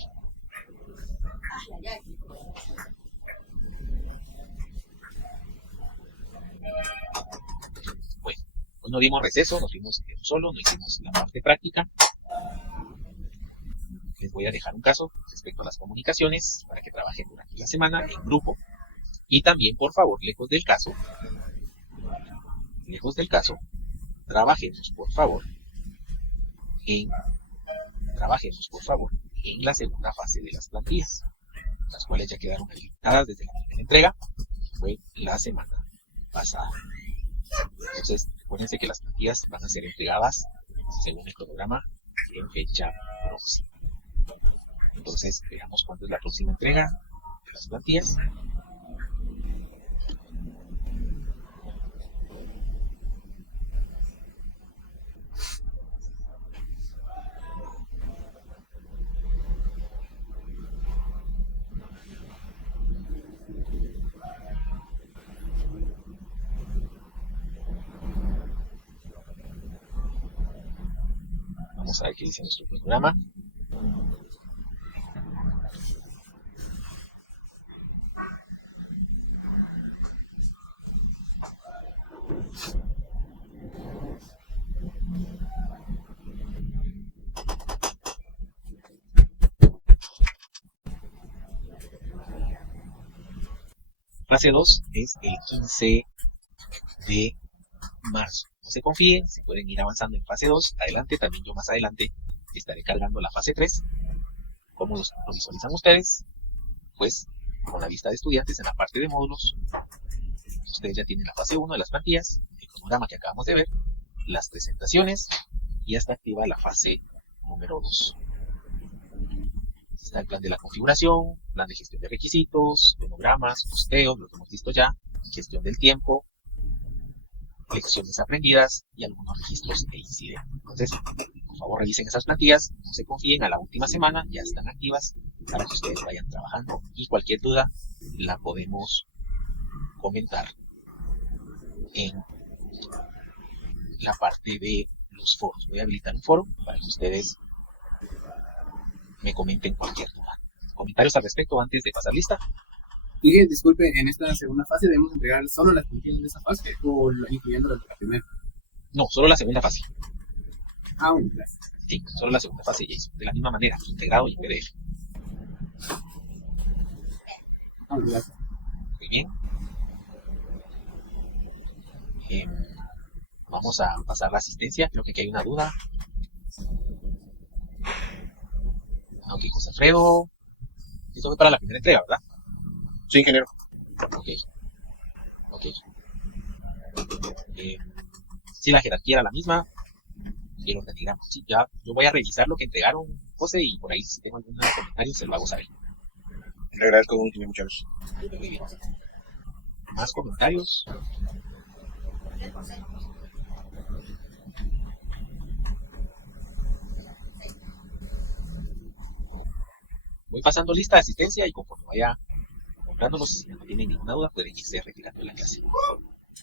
Bueno, hoy no dimos receso, nos fuimos solo, no hicimos la parte práctica. Les voy a dejar un caso respecto a las comunicaciones para que trabajen durante la semana en grupo. Y también, por favor, lejos del caso, trabajemos, por favor, en la segunda fase de las plantillas, las cuales ya quedaron habilitadas desde la primera entrega, fue la semana pasada. Entonces, recuérdense que las plantillas van a ser entregadas según el cronograma en fecha próxima. Entonces, veamos cuándo es la próxima entrega de las plantillas. Vamos a ver qué dice nuestro programa. Fase 2 es el 15 de marzo. No se confíen, se pueden ir avanzando en fase 2. Adelante, también yo más adelante estaré cargando la fase 3. ¿Cómo lo visualizan ustedes? Pues con la vista de estudiantes en la parte de módulos. Ustedes ya tienen la fase 1 de las plantillas, el cronograma que acabamos de ver, las presentaciones y ya está activa la fase número 2. Está el plan de la configuración, plan de gestión de requisitos, cronogramas, posteos, lo que hemos visto ya, gestión del tiempo, lecciones aprendidas y algunos registros e incidentes. Entonces, por favor, revisen esas plantillas, no se confíen, a la última semana ya están activas para que ustedes vayan trabajando y cualquier duda la podemos comentar en la parte de los foros. Voy a habilitar un foro para que ustedes me comenten cualquier duda. ¿Comentarios al respecto antes de pasar lista? Dije, disculpe, en esta segunda fase debemos entregar solo las plantillas de esa fase o incluyendo las de la primera. No, solo la segunda fase. Ah, bueno, gracias. Sí, solo la segunda fase, Jason. De la misma manera, integrado y en PDF. Ah, bueno, gracias. Muy bien. Vamos a pasar la asistencia. Creo que aquí hay una duda. Ok, José Alfredo. Esto fue para la primera entrega, ¿verdad? Sí, ingeniero. Ok. Si la jerarquía era la misma, y el organigrama. Sí, ya yo voy a revisar lo que entregaron José y por ahí si tengo algún comentario se lo hago saber. Le agradezco mucho, muchachos. Muy bien. ¿Más comentarios? Voy pasando lista de asistencia y conforme vaya nombrándolos, si no tienen ninguna duda, pueden irse retirando de la clase.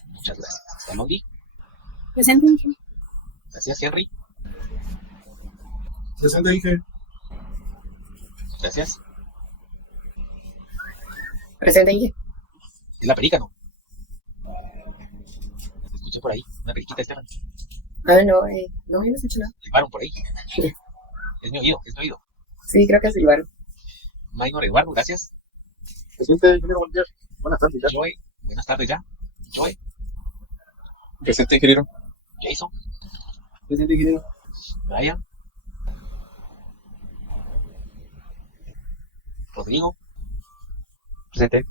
Muchas gracias. ¿Está Londi? Presente, Inge. Gracias, Henry. Presente, Inge. Gracias. Presente, Inge. Es la perica, ¿no? Escuché por ahí, una periquita, Esteban. Ah, no, no, yo no escucho nada. Silbaron por ahí. Es mi oído, es mi oído. Sí, creo que silbaron. Minor Eduardo, gracias. Presente, ingeniero, buenos días. Buenas tardes, ya. Joe, buenas tardes ya. Joe, Presente, ingeniero. Jason, Presente, ingeniero. Brian, Rodrigo, Presente.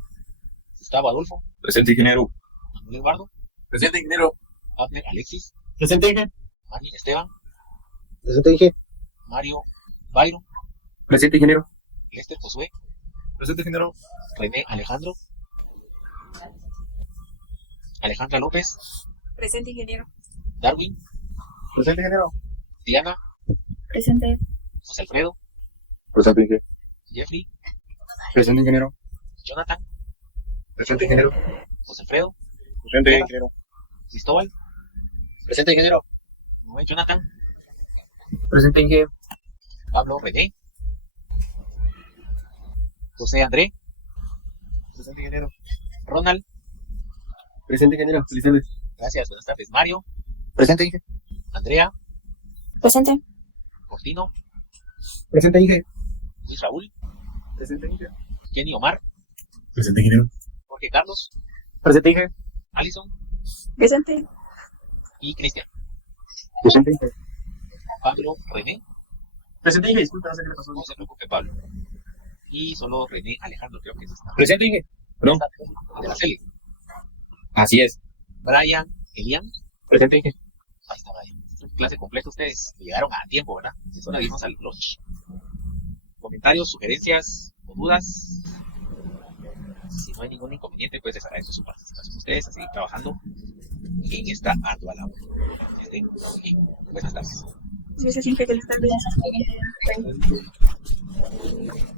Gustavo Adolfo, Presente, ingeniero. Manuel Eduardo, Presente, ingeniero. Abner Alexis, Presente, ingeniero. Marvin Esteban, Presente, ingeniero. Mario Byron, Presente, ingeniero. Lester Josué, Presente, ingeniero. René Alejandro, Alejandra López, Presente, ingeniero. Darwin, Presente, ingeniero. Diana, Presente. José Alfredo, Presente, ingeniero. Jeffrey, Presente, ingeniero. Jonathan, Presente, ingeniero. José Alfredo, Presente, ingeniero. Cristóbal, Presente, ingeniero. Jonathan, Presente, ingeniero. Pablo, René, José André, Presente, ingeniero. Ronald, Presente, ingeniero. Presente. gracias, buenas tardes, Mario, Presente, ingeniero. Andrea, Presente. Cortino, Presente, ingeniero. Luis Raúl, Presente, ingeniero. Kenny Omar, Presente, ingeniero. Jorge Carlos, Presente, ingeniero. Alison Presente. y Cristian. Presente, ingeniero. Pablo, René, Presente, ingeniero. Disculpe, no sé qué le pasó. no se preocupe, Pablo. Y solo René Alejandro, creo que es esta. Presente, ingeniero. Perdón. De la serie. Así es. Brian, Elian, Presente, ingeniero. ahí está Brian. Clase completa, ustedes llegaron a tiempo, ¿verdad? Eso le dimos al lunch. Comentarios, sugerencias o dudas. Si no hay ningún inconveniente, pues les agradezco su participación. Ustedes a seguir trabajando en esta ardua labor. Que estén bien. Buenas tardes. Gracias, ingeniero. Que les